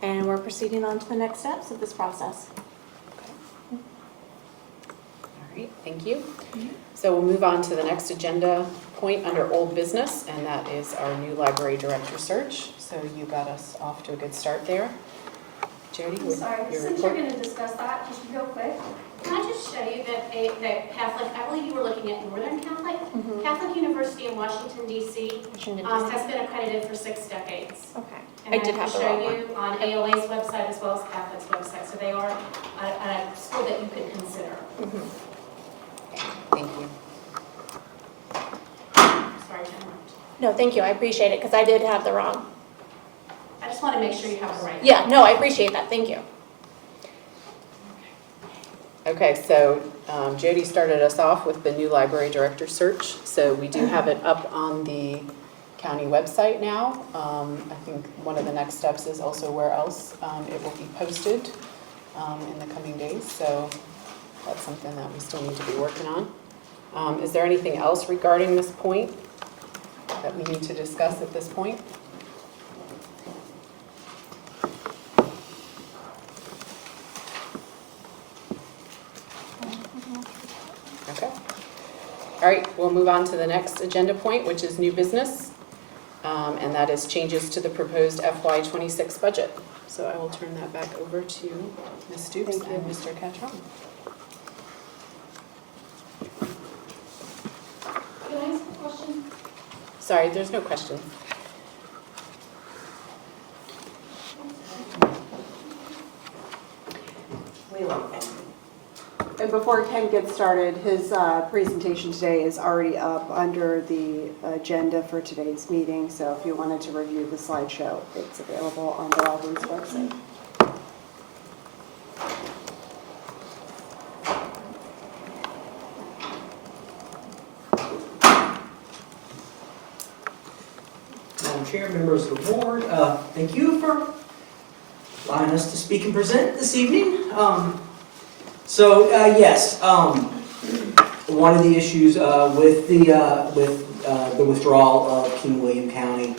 and we're proceeding on to the next steps of this process. All right, thank you. So we'll move on to the next agenda point under old business, and that is our new library director search. So you got us off to a good start there. Charity, I'm with sorry, your since report. you're going to discuss that, just real quick, can I just show you that Catholic, I believe you were looking at Northern Catholic? Catholic University in Washington, D.C. Has been accredited for 6 decades. Okay. And I did have the can wrong show one. you on ALA's website as well as Catholic's website, so they are a school that you could consider. Thank you. Sorry to interrupt. No, thank you. I appreciate it because I did have the wrong. just want to make sure you have it right. Yeah, no, I appreciate that, thank you. Okay, so Jody started us off with the new library director search. So we do have it up on the county website now. I think one of the next steps is also where else it will be posted in the coming days. So that's something that we still need to be working on. Is there anything else regarding this point that we need to discuss at this point? Okay. All right, we'll move on to the next agenda point, which is new business. And that is changes to the proposed FY26 budget. So I will turn that back over to Ms. Stoops and Mr. Catron. Can I ask a question? Sorry, there's no questions. And before Ken gets started, his presentation today is already up under the agenda for today's meeting. So if you wanted to review the slideshow, it's available on the library's website. Madam Chair, members of the board, thank you for allowing us to speak and present this evening. Yes, one of the issues with the withdrawal of King William County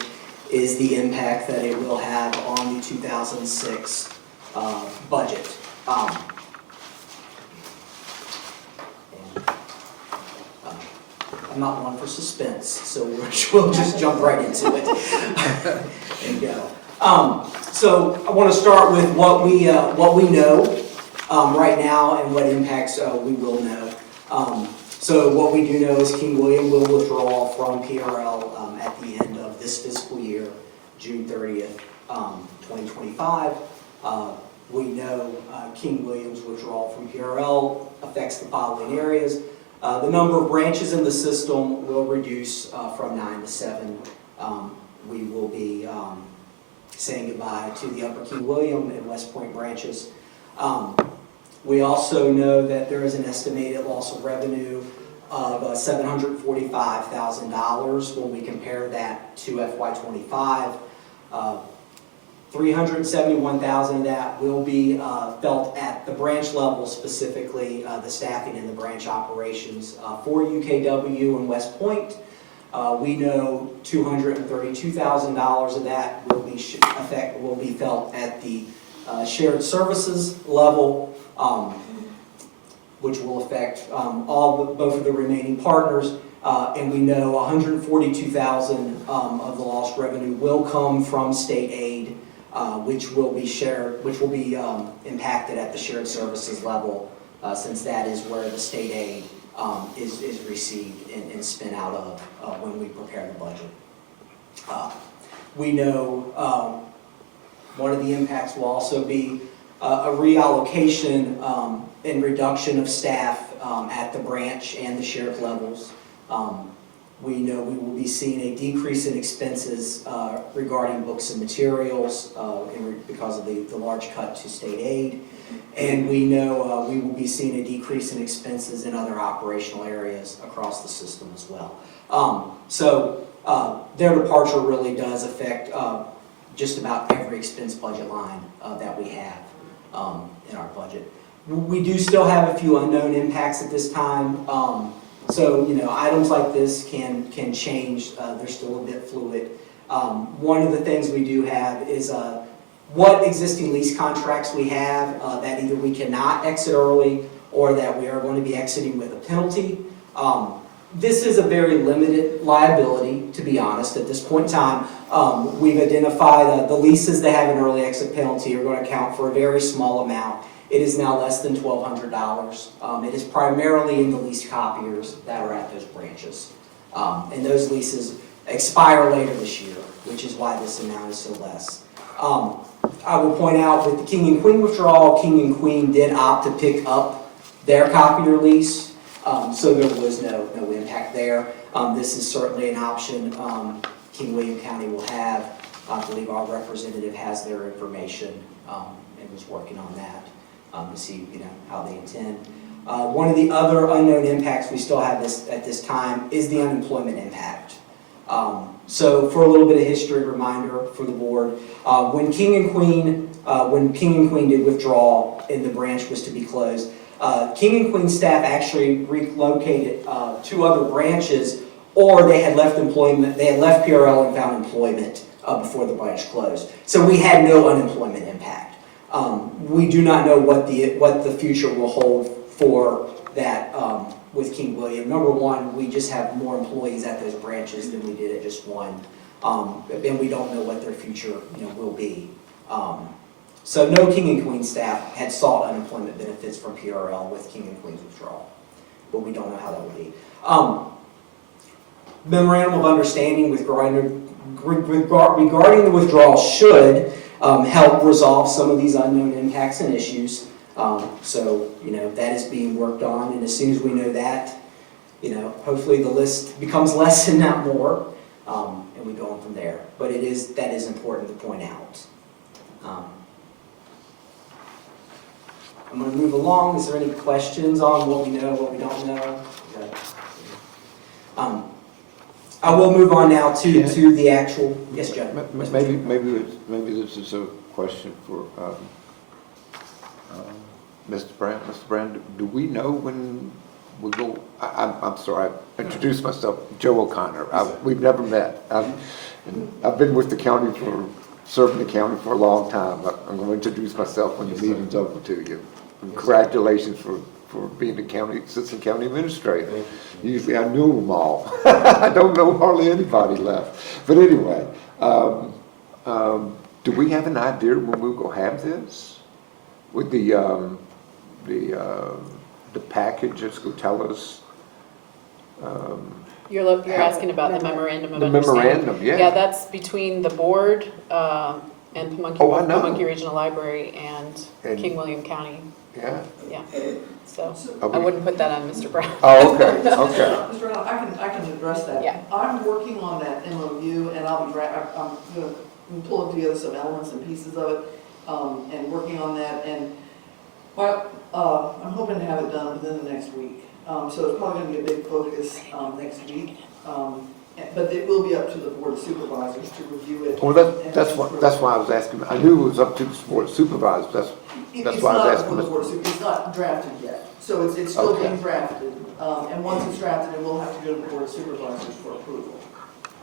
is the impact that it will have on the 2006 budget. I'm not one for suspense, so we'll just jump right into it and go. So I want to start with what we know right now and what impacts we will know. So what we do know is King William will withdraw from PRL at the end of this fiscal year, June 30th, 2025. We know King William's withdrawal from PRL affects the following areas. The number of branches in the system will reduce from 9 to 7. We will be saying goodbye to the Upper King William and West Point branches. We also know that there is an estimated loss of revenue of $745,000 when we compare that to FY25. $371,000 of that will be felt at the branch level, specifically the staffing and the branch operations for UKW and West Point. We know $232,000 of that will be felt at the shared services level, which will affect both of the remaining partners. And we know $142,000 of the lost revenue will come from state aid, which will be impacted at the shared services level, since that is where the state aid is received and spent out of when we prepare the budget. We know one of the impacts will also be a reallocation and reduction of staff at the branch and the shared levels. We know we will be seeing a decrease in expenses regarding books and materials because of the large cut to state aid. And we know we will be seeing a decrease in expenses in other operational areas across the system as well. Their departure really does affect just about every expense budget line that we have in our budget. We do still have a few unknown impacts at this time. Items like this can change. They're still a bit fluid. One of the things we do have is what existing lease contracts we have that either we cannot exit early or that we are going to be exiting with a penalty. This is a very limited liability, to be honest, at this point in time. We've identified the leases that have an early exit penalty are going to account for a very small amount. It is now less than $1,200. It is primarily in the leased copiers that are at those branches. And those leases expire later this year, which is why this amount is so less. I will point out with the King and Queen withdrawal, King and Queen did opt to pick up their copier lease, so there was no impact there. This is certainly an option King William County will have I believe our representative has their information and was working on that to see, how they intend. One of the other unknown impacts we still have at this time is the unemployment impact. So for a little bit of history reminder for the board, when King and Queen did withdraw and the branch was to be closed, King and Queen staff actually relocated to other branches, or they had left PRL and found employment before the branch closed. So we had no unemployment impact. We do not know what the future will hold for that with King William. Number one, we just have more employees at those branches than we did at just one, and we don't know what their future will be. So no King and Queen staff had sought unemployment benefits from PRL with King and Queen's withdrawal, but we don't know how that will be. Memorandum of understanding regarding the withdrawal should help resolve some of these unknown impacts and issues. So that is being worked on, and as soon as we know that, hopefully the list becomes less and not more, and we go on from there. But that is important to point out. I'm going to move along. Is there any questions on what we know, what we don't know? Okay. I will move on now to the actual. Yes, Joe. Maybe this is a question for Mr. Brand. Mr. Brand, do we know when we go? I'm sorry. I introduced myself, Joe O'Connor. We've never met. I've been with the county serving the county for a long time. I'm going to introduce myself when the meeting's over to you. Congratulations for being the assistant county administrator. Usually I knew them all. I don't know hardly anybody left. But anyway, do we have an idea when we're going to have this? With the package that's going to tell us? You're asking about the memorandum of the understanding? memorandum, yeah. Yeah, that's between the board and Pamunkey Regional Library and King William County. Yeah. Yeah. So I wouldn't put that on Mr. Brown. Oh, okay. Okay. Mr. Brown, I can address that. Yeah. I'm working on that MOU, and I'm going to pull together some elements and pieces of it, and working on that. And I'm hoping to have it done within the next week. So it's probably going to be a big focus next week. But it will be up to the Board of Supervisors to review it. Well, that's why I was asking. I knew it was up to the Board of Supervisors. That's why I was asking. It's not drafted yet, so it's still being drafted. And once it's drafted, it will have to go to the Board of Supervisors for approval.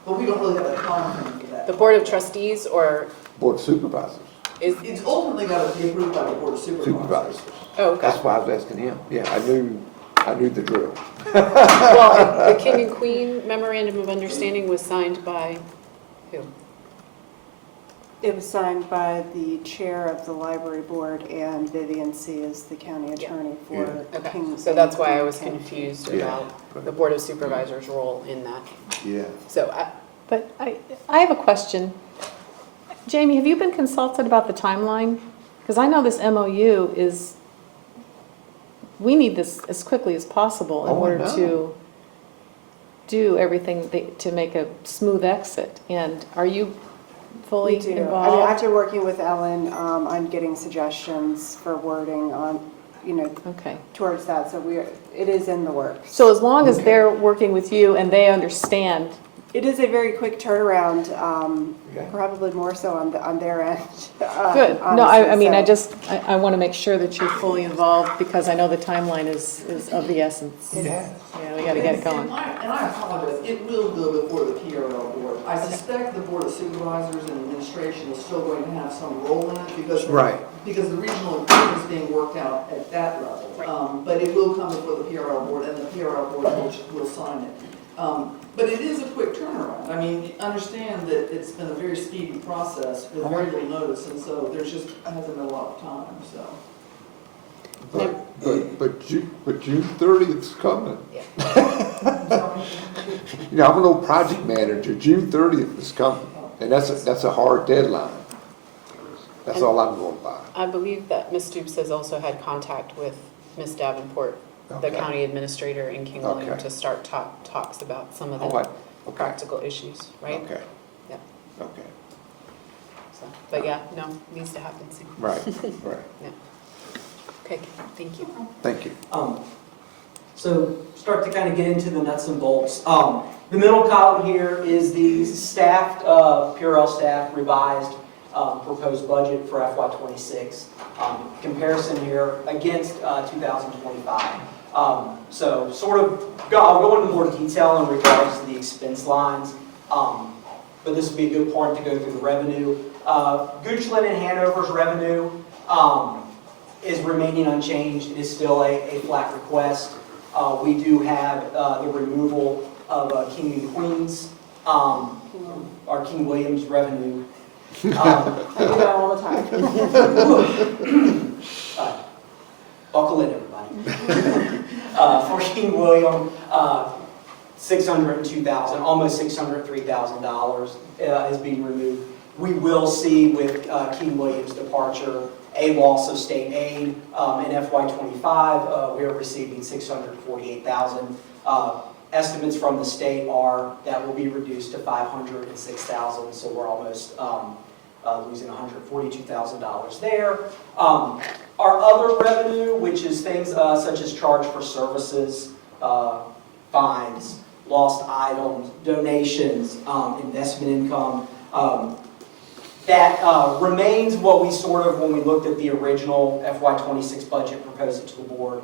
But we don't really have a time frame for that. The Board of Trustees or? Board of Supervisors. It's ultimately got to be approved by the Board of Supervisors. Oh, okay. That's why I was asking him. Yeah, I knew the drill. Well, the King and Queen Memorandum of Understanding was signed by who? It was signed by the chair of the library board, and Vivian C. is the county attorney for Okay, King. so that's why I was confused about the Board of Supervisors' role in that. Yeah. So But I have a question. Jamie, have you been consulted about the timeline? Because I know this MOU is, we need this as quickly as possible in order to do everything to make a smooth exit. And are you fully We do. involved? I mean, after working with Ellen, I'm getting suggestions for wording on, towards that. So it is in the works. So as long as they're working with you and they understand. It is a very quick turnaround, probably more so on their end. Good. No, I mean, honestly, I want to make sure that you're fully involved because I know the timeline is of the essence. Yeah. Yeah, we got to get it going. And I apologize, it will go before the PRL board. I suspect the Board of Supervisors and administration is still going to have some role in it because the regional agreement is being worked out at that level. But it will come before the PRL board, and the PRL board will sign it. But it is a quick turnaround. I mean, understand that it's been a very speedy process with very little notice, and so there's just hasn't been a lot of time, so. But June 30th is coming. yeah. I'm an old project manager. June 30th is coming, and that's a hard deadline. That's all I'm going by. I believe that Ms. Stoops has also had contact with Ms. Davenport, the county administrator in King William, to start talks about some of the practical issues, right? Okay. Yeah. Okay. But yeah, no, needs to happen soon. Right, right. Okay, thank you. Thank you. So start to kind of get into the nuts and bolts. The middle column here is the staffed, Purell staff revised proposed budget for FY26. Comparison here against 2025. So sort of, I'll go into more detail in regards to the expense lines, but this would be a good point to go through the revenue. Goochland and Hanover's revenue is remaining unchanged. It is still a flat request. We do have the removal of King and Queens, our King Williams revenue. I do that all the time. Buckle in, everybody. For King William, $602,000, almost $603,000 is being removed. We will see with King William's departure a loss of state aid. In FY25, we are receiving $648,000. Estimates from the state are that will be reduced to $506,000, so we're almost losing $142,000 there. Our other revenue, which is things such as charge for services, fines, lost items, donations, investment income, that remains what we sort of, when we looked at the original FY26 budget, proposed it to the board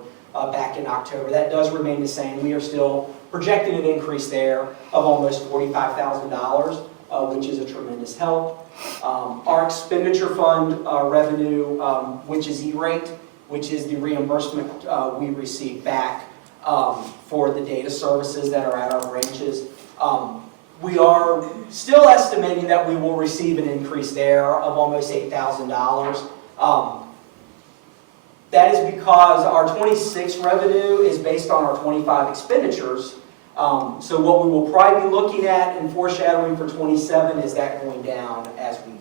back in October. That does remain the same. We are still projecting an increase there of almost $45,000, which is a tremendous help. Our expenditure fund revenue, which is E-rate, which is the reimbursement we receive back for the data services that are at our branches. We are still estimating that we will receive an increase there of almost $8,000. That is because our 26 revenue is based on our 25 expenditures. So what we will probably be looking at and foreshadowing for 27 is that going down as we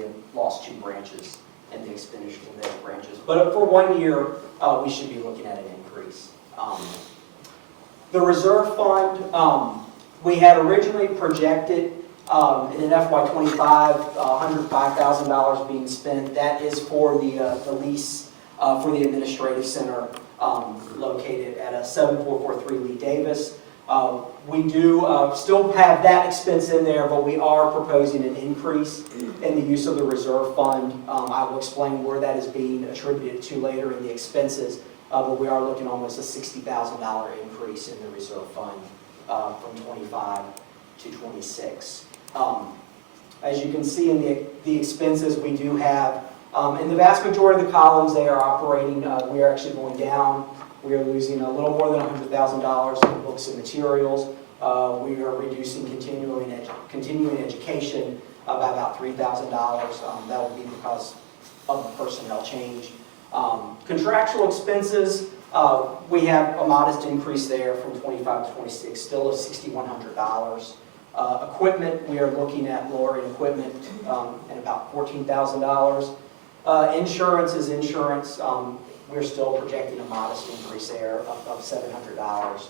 have lost 2 branches and the expenditures of those branches. But for 1 year, we should be looking at an increase. The reserve fund, we had originally projected in an FY25 $105,000 being spent. That is for the lease for the administrative center located at 7443 Lee Davis. We do still have that expense in there, but we are proposing an increase in the use of the reserve fund. I will explain where that is being attributed to later in the expenses, but we are looking almost a $60,000 increase in the reserve fund from 25 to 26. As you can see in the expenses, we do have, in the vast majority of the columns, they are operating, we are actually going down. We are losing a little more than $100,000 in books and materials. We are reducing continuing education by about $3,000. That will be because of the personnel change. Contractual expenses, we have a modest increase there from 25 to 26, still of $6,100. Equipment, we are looking at lowering equipment at about $14,000. Insurance is insurance. We're still projecting a modest increase there of $700.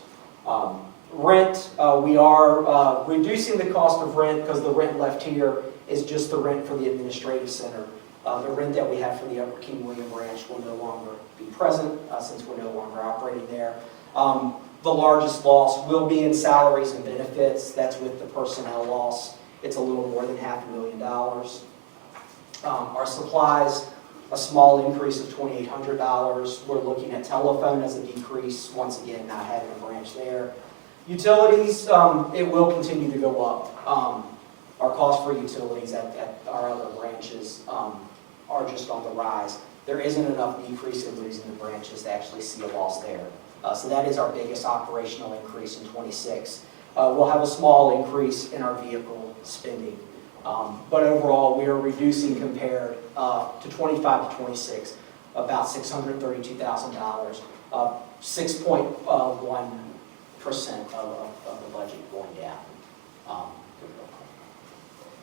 Rent, we are reducing the cost of rent because the rent left here is just the rent for the administrative center. The rent that we have for the Upper King William branch will no longer be present since we're no longer operating there. The largest loss will be in salaries and benefits. That's with the personnel loss. It's a little more than $500,000. Our supplies, a small increase of $2,800. We're looking at telephone as a decrease, once again, not having a branch there. Utilities, it will continue to go up. Our cost for utilities at our other branches are just on the rise. There isn't enough decrease in losing the branches to actually see a loss there. So that is our biggest operational increase in 26. We'll have a small increase in our vehicle spending. But overall, we are reducing compared to 25 to 26, about $632,000, 6.1% of the budget going down.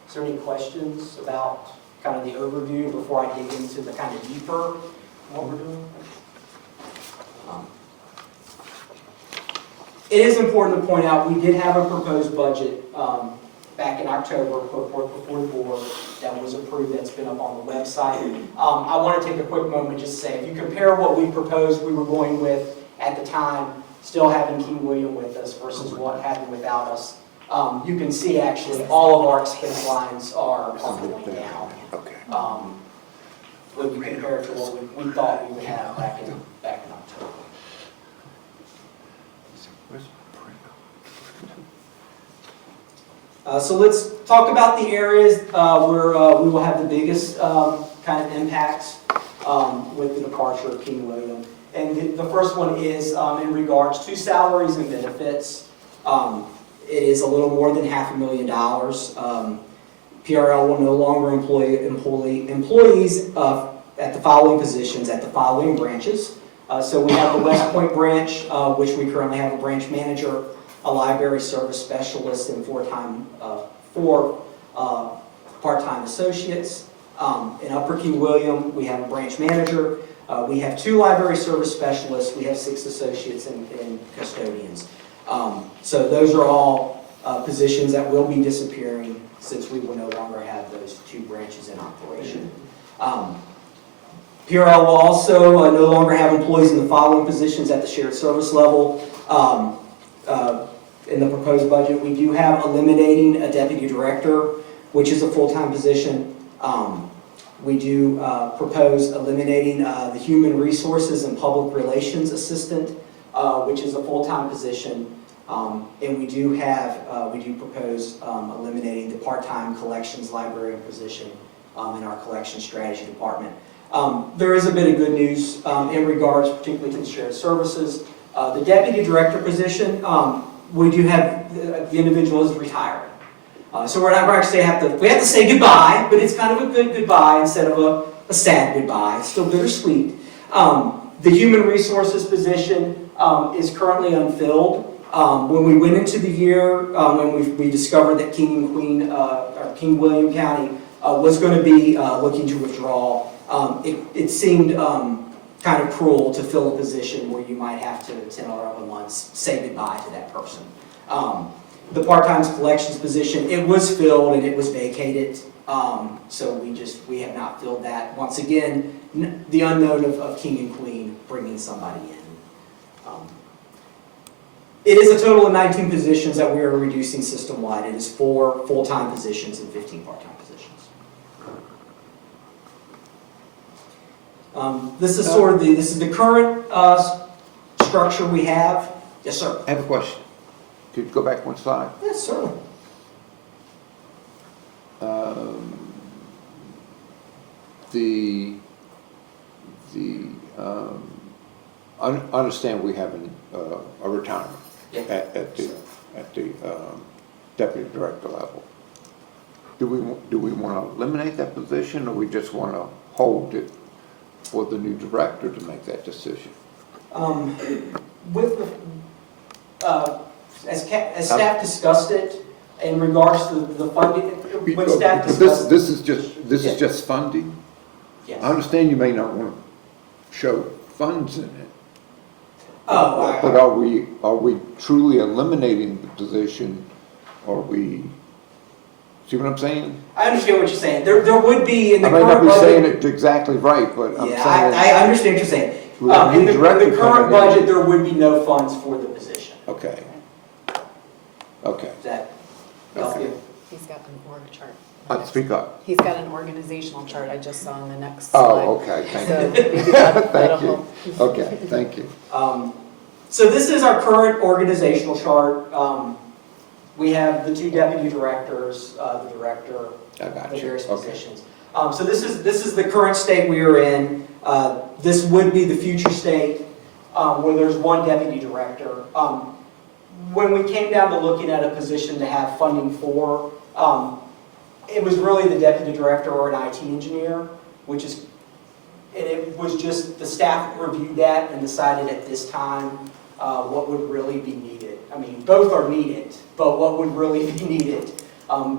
Is there any questions about kind of the overview before I dig into the kind of deeper what we're doing? It is important to point out we did have a proposed budget back in October, put forth before the board, that was approved, that's been up on the website. I want to take a quick moment just to say, if you compare what we proposed we were going with at the time, still having King William with us versus what happened without us, you can see actually all of our expense lines are going down. When we compare it to what we thought we would have back in October. So let's talk about the areas where we will have the biggest kind of impacts with the departure of King William. And the first one is in regards to salaries and benefits. It is a little more than $500,000. PRL will no longer employ employees at the following positions at the following branches. So we have the West Point branch, which we currently have a branch manager, a library service specialist, and four part-time associates. In Upper King William, we have a branch manager. We have 2 library service specialists. We have 6 associates and custodians. So those are all positions that will be disappearing since we will no longer have those 2 branches in operation. PRL will also no longer have employees in the following positions at the shared service level. In the proposed budget, we do have eliminating a deputy director, which is a full-time position. We do propose eliminating the human resources and public relations assistant, which is a full-time position. And we do propose eliminating the part-time collections librarian position in our collection strategy department. There is a bit of good news in regards particularly to the shared services. The deputy director position, we do have, the individual is retiring. So we're actually we have to say goodbye, but it's kind of a good goodbye instead of a sad goodbye. It's still bittersweet. The human resources position is currently unfilled. When we went into the year, when we discovered that King and Queen, or King William County was going to be looking to withdraw, it seemed kind of cruel to fill a position where you might have to 10 or 11 months say goodbye to that person. The part-time collections position, it was filled and it was vacated, so we have not filled that. Once again, the unknown of King and Queen bringing somebody in. It is a total of 19 positions that we are reducing system-wide. It is 4 full-time positions and 15 part-time positions. This is the current structure we have. Yes, sir. I have a question. Could you go back one slide? Yes, sir. I understand we have a retirement at the deputy director level. Do we want to eliminate that position, or we just want to hold it for the new director to make that decision? As staff discussed it, in regards to the funding, when staff discussed this is just funding. Yes. I understand you may not want to show funds in it. Oh, but are we truly eliminating the position? Or we see what I'm saying? I understand what you're saying. There would be in the I may current not be budget. saying it exactly right, but I'm saying. I understand what you're saying. In the current budget, there would be no funds for the position. Okay. Okay. Does that help you? He's got an org chart. Speak up. He's got an organizational chart I just saw on the next slide. Oh, okay, thank So you. maybe that'll Thank you. help. Okay, thank you. So this is our current organizational chart. We have the 2 deputy directors, the director, I got the you. various Okay. positions. So this is the current state we are in. This would be the future state where there's 1 deputy director. When we came down to looking at a position to have funding for, it was really the deputy director or an IT engineer, and it was just the staff reviewed that and decided at this time what would really be needed. I mean, both are needed, but what would really be needed,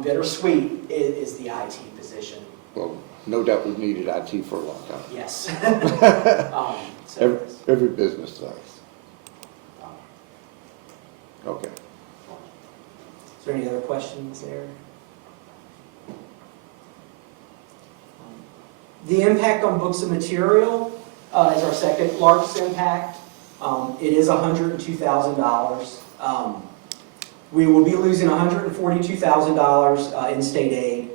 bittersweet, is the IT position. Well, no doubt we've needed IT for a long time. Yes. Every business does. Okay. Is there any other questions there? The impact on books and material is our second largest impact. It is $102,000. We will be losing $142,000 in state aid.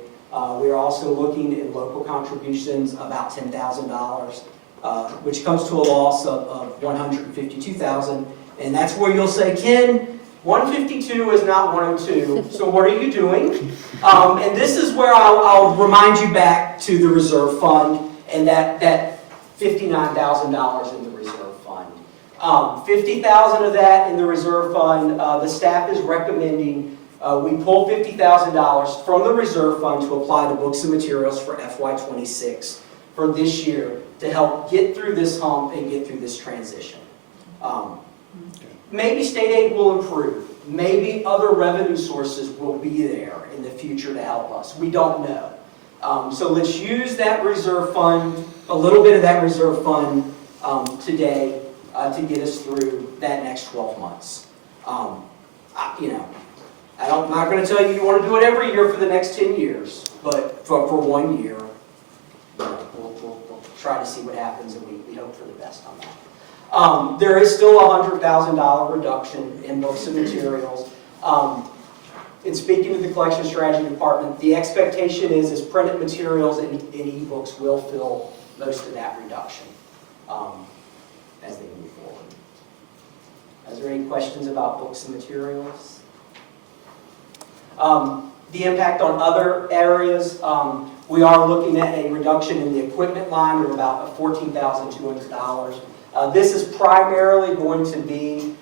We are also looking in local contributions about $10,000, which comes to a loss of $152,000. And that's where you'll say, Ken, 152 is not 102, so what are you doing? And this is where I'll remind you back to the reserve fund and that $59,000 in the reserve fund. $50,000 of that in the reserve fund, the staff is recommending we pull $50,000 from the reserve fund to apply to books and materials for FY26 for this year to help get through this hump and get through this transition. Maybe state aid will improve. Maybe other revenue sources will be there in the future to help us. We don't know. So let's use that reserve fund, a little bit of that reserve fund today to get us through that next 12 months. I'm not going to tell you want to do it every year for the next 10 years, but for 1 year, we'll try to see what happens, and we hope for the best on that. There is still a $100,000 reduction in books and materials. In speaking to the collection strategy department, the expectation is printed materials and e-books will fill most of that reduction as they move forward. Is there any questions about books and materials? The impact on other areas, we are looking at a reduction in the equipment line of about $14,200. This is primarily going to be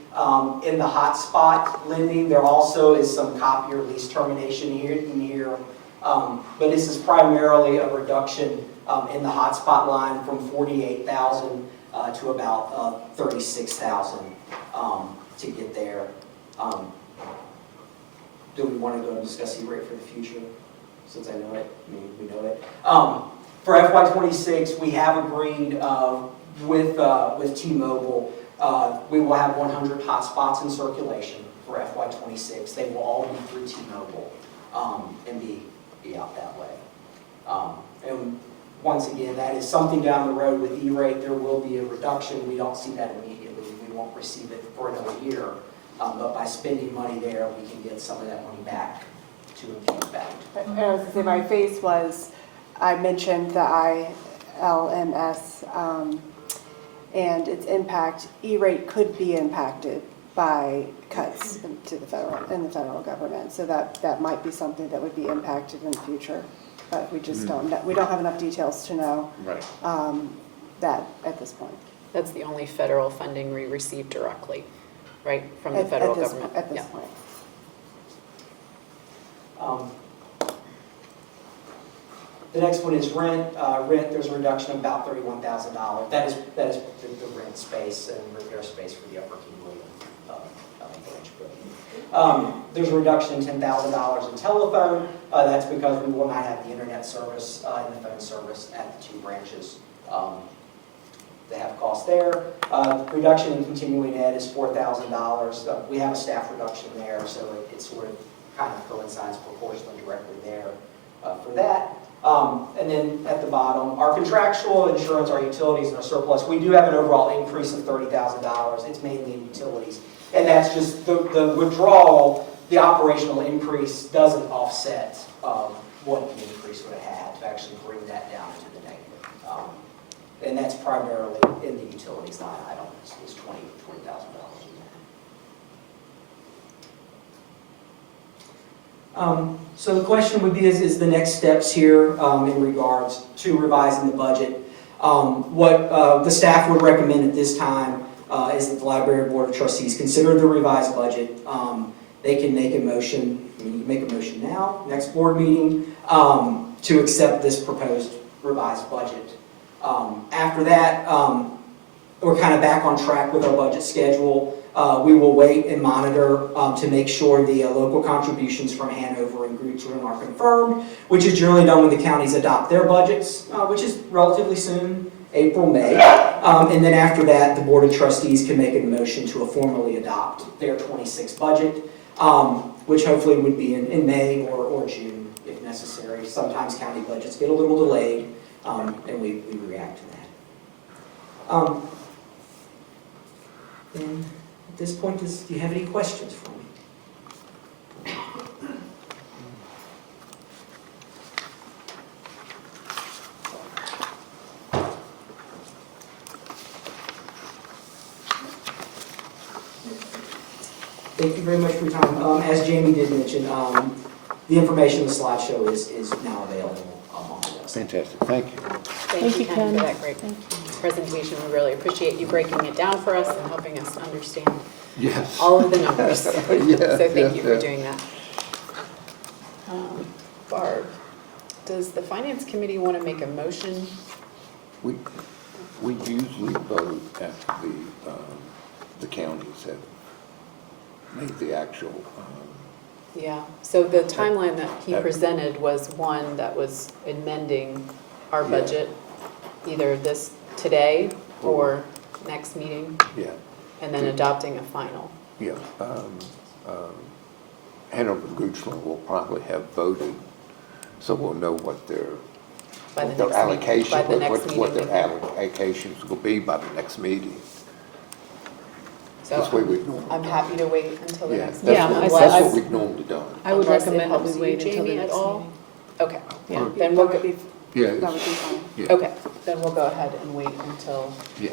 in the hotspot lending. There also is some copier lease termination here, but this is primarily a reduction in the hotspot line from $48,000 to about $36,000 to get there. Do we want to go and discuss E-rate for the future? Since I know it, we know it. For FY26, we have agreed with T-Mobile. We will have 100 hotspots in circulation for FY26. They will all be through T-Mobile and be out that way. And once again, that is something down the road with E-rate. There will be a reduction. We don't see that immediately. We won't receive it for another year. But by spending money there, we can get some of that money back to infuse back. I was going to say, my face was, I mentioned the ILMS and its impact. E-rate could be impacted by cuts to the federal government. So that might be something that would be impacted in the future. But we just don't know. We don't have enough details to know that at this point. That's the only federal funding we receive directly, right, from the federal government? At this point. The next one is rent. Rent, there's a reduction of about $31,000. That is the rent space and repair space for the Upper King William branch building. There's a reduction in $10,000 in telephone. That's because we will not have the internet service and the phone service at the two branches. They have costs there. Reduction in continuing ed is $4,000. We have a staff reduction there, so it sort of kind of coincides proportionally directly there for that. And then at the bottom, our contractual insurance, our utilities, and our surplus, we do have an overall increase of $30,000. It's mainly in utilities. And that's just the withdrawal, the operational increase doesn't offset what the increase would have had to actually bring that down into the negative. And that's primarily in the utilities line item. It's $20,000 in there. So the question would be is the next steps here in regards to revising the budget. What the staff would recommend at this time is that the Library Board of Trustees consider the revised budget. They can make a motion, you can make a motion now, next board meeting, to accept this proposed revised budget. After that, we're kind of back on track with our budget schedule. We will wait and monitor to make sure the local contributions from Hanover and Goochland are confirmed, which is generally done when the counties adopt their budgets, which is relatively soon, April, May. And then after that, the Board of Trustees can make a motion to formally adopt their 26 budget, which hopefully would be in May or June if necessary. Sometimes county budgets get a little delayed. and we react to that. And at this point, do you have any questions for me? Thank you very much for your time. As Jamie did mention, the information in the slideshow is now available on the website. Fantastic, thank you. Thank you, Ken, for that great presentation. We really appreciate you breaking it down for us and helping us understand Yes. all of the numbers. So thank you for yes. doing that. Barb, does the Finance Committee want to make a motion? We usually vote after the counties have made the actual, Yeah, so the timeline that he presented was one that was amending our budget, either today or next meeting, yeah, and then adopting a final. yeah. Hanover Goochland will probably have voted, so we'll know what their By the their next meeting. allocation, By the next what their meeting. allocations will be by the next meeting. So That's the way we've normally I'm happy to wait until the Yeah, next that's meeting. what- that's what we've normally done. I would Unless it recommend that we helps you, wait until the Jamie, at next all? meeting. Okay, Yeah. then we'll, Yeah, That would be fine. yeah, okay, then we'll go ahead and wait until yeah,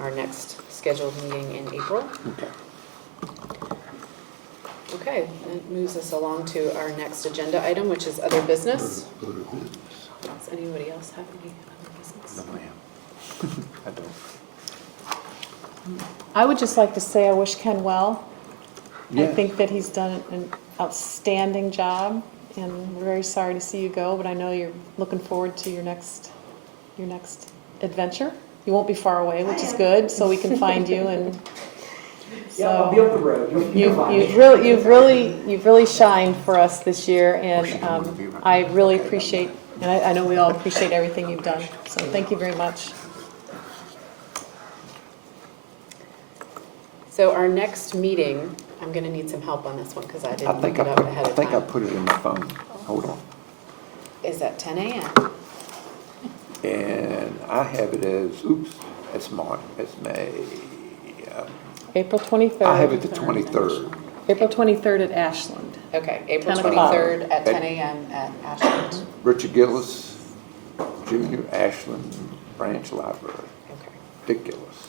our next scheduled meeting in April. okay. Okay, that moves us along to our next agenda item, which is other business. Go to business. Does anybody else have any other business? No, ma'am. I don't. I would just like to say I wish Ken well. I Yeah. think that he's done an outstanding job, and we're very sorry to see you go, but I know you're looking forward to your next adventure. You won't be far away, which is good, so we can find you and Yeah, I'll be up the road. You'll find me. you've really shined for us this year, and I really appreciate, and I know we all appreciate everything you've done. So thank you very much. So our next meeting, I'm gonna need some help on this one, because I didn't look it up ahead I of think I time. put it in my phone. Hold on. Is at 10 a.m. And I have it as, oops, it's March, it's May. April 23rd. I have it the 23rd. April 23rd at Ashland. Okay, April 10 o'clock. 23rd at 10 a.m. at Ashland. Richard Gillis, Jr., Ashland Branch Library. Okay, Dick Gillis,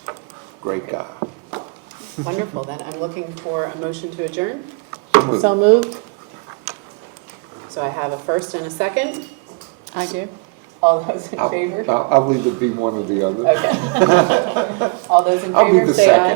great guy. wonderful. Then I'm looking for a motion to adjourn. So moved. So I have a first and a second. I do. All those in favor? I'll either be one or the other. Okay. All those in I'll be favor, the say aye.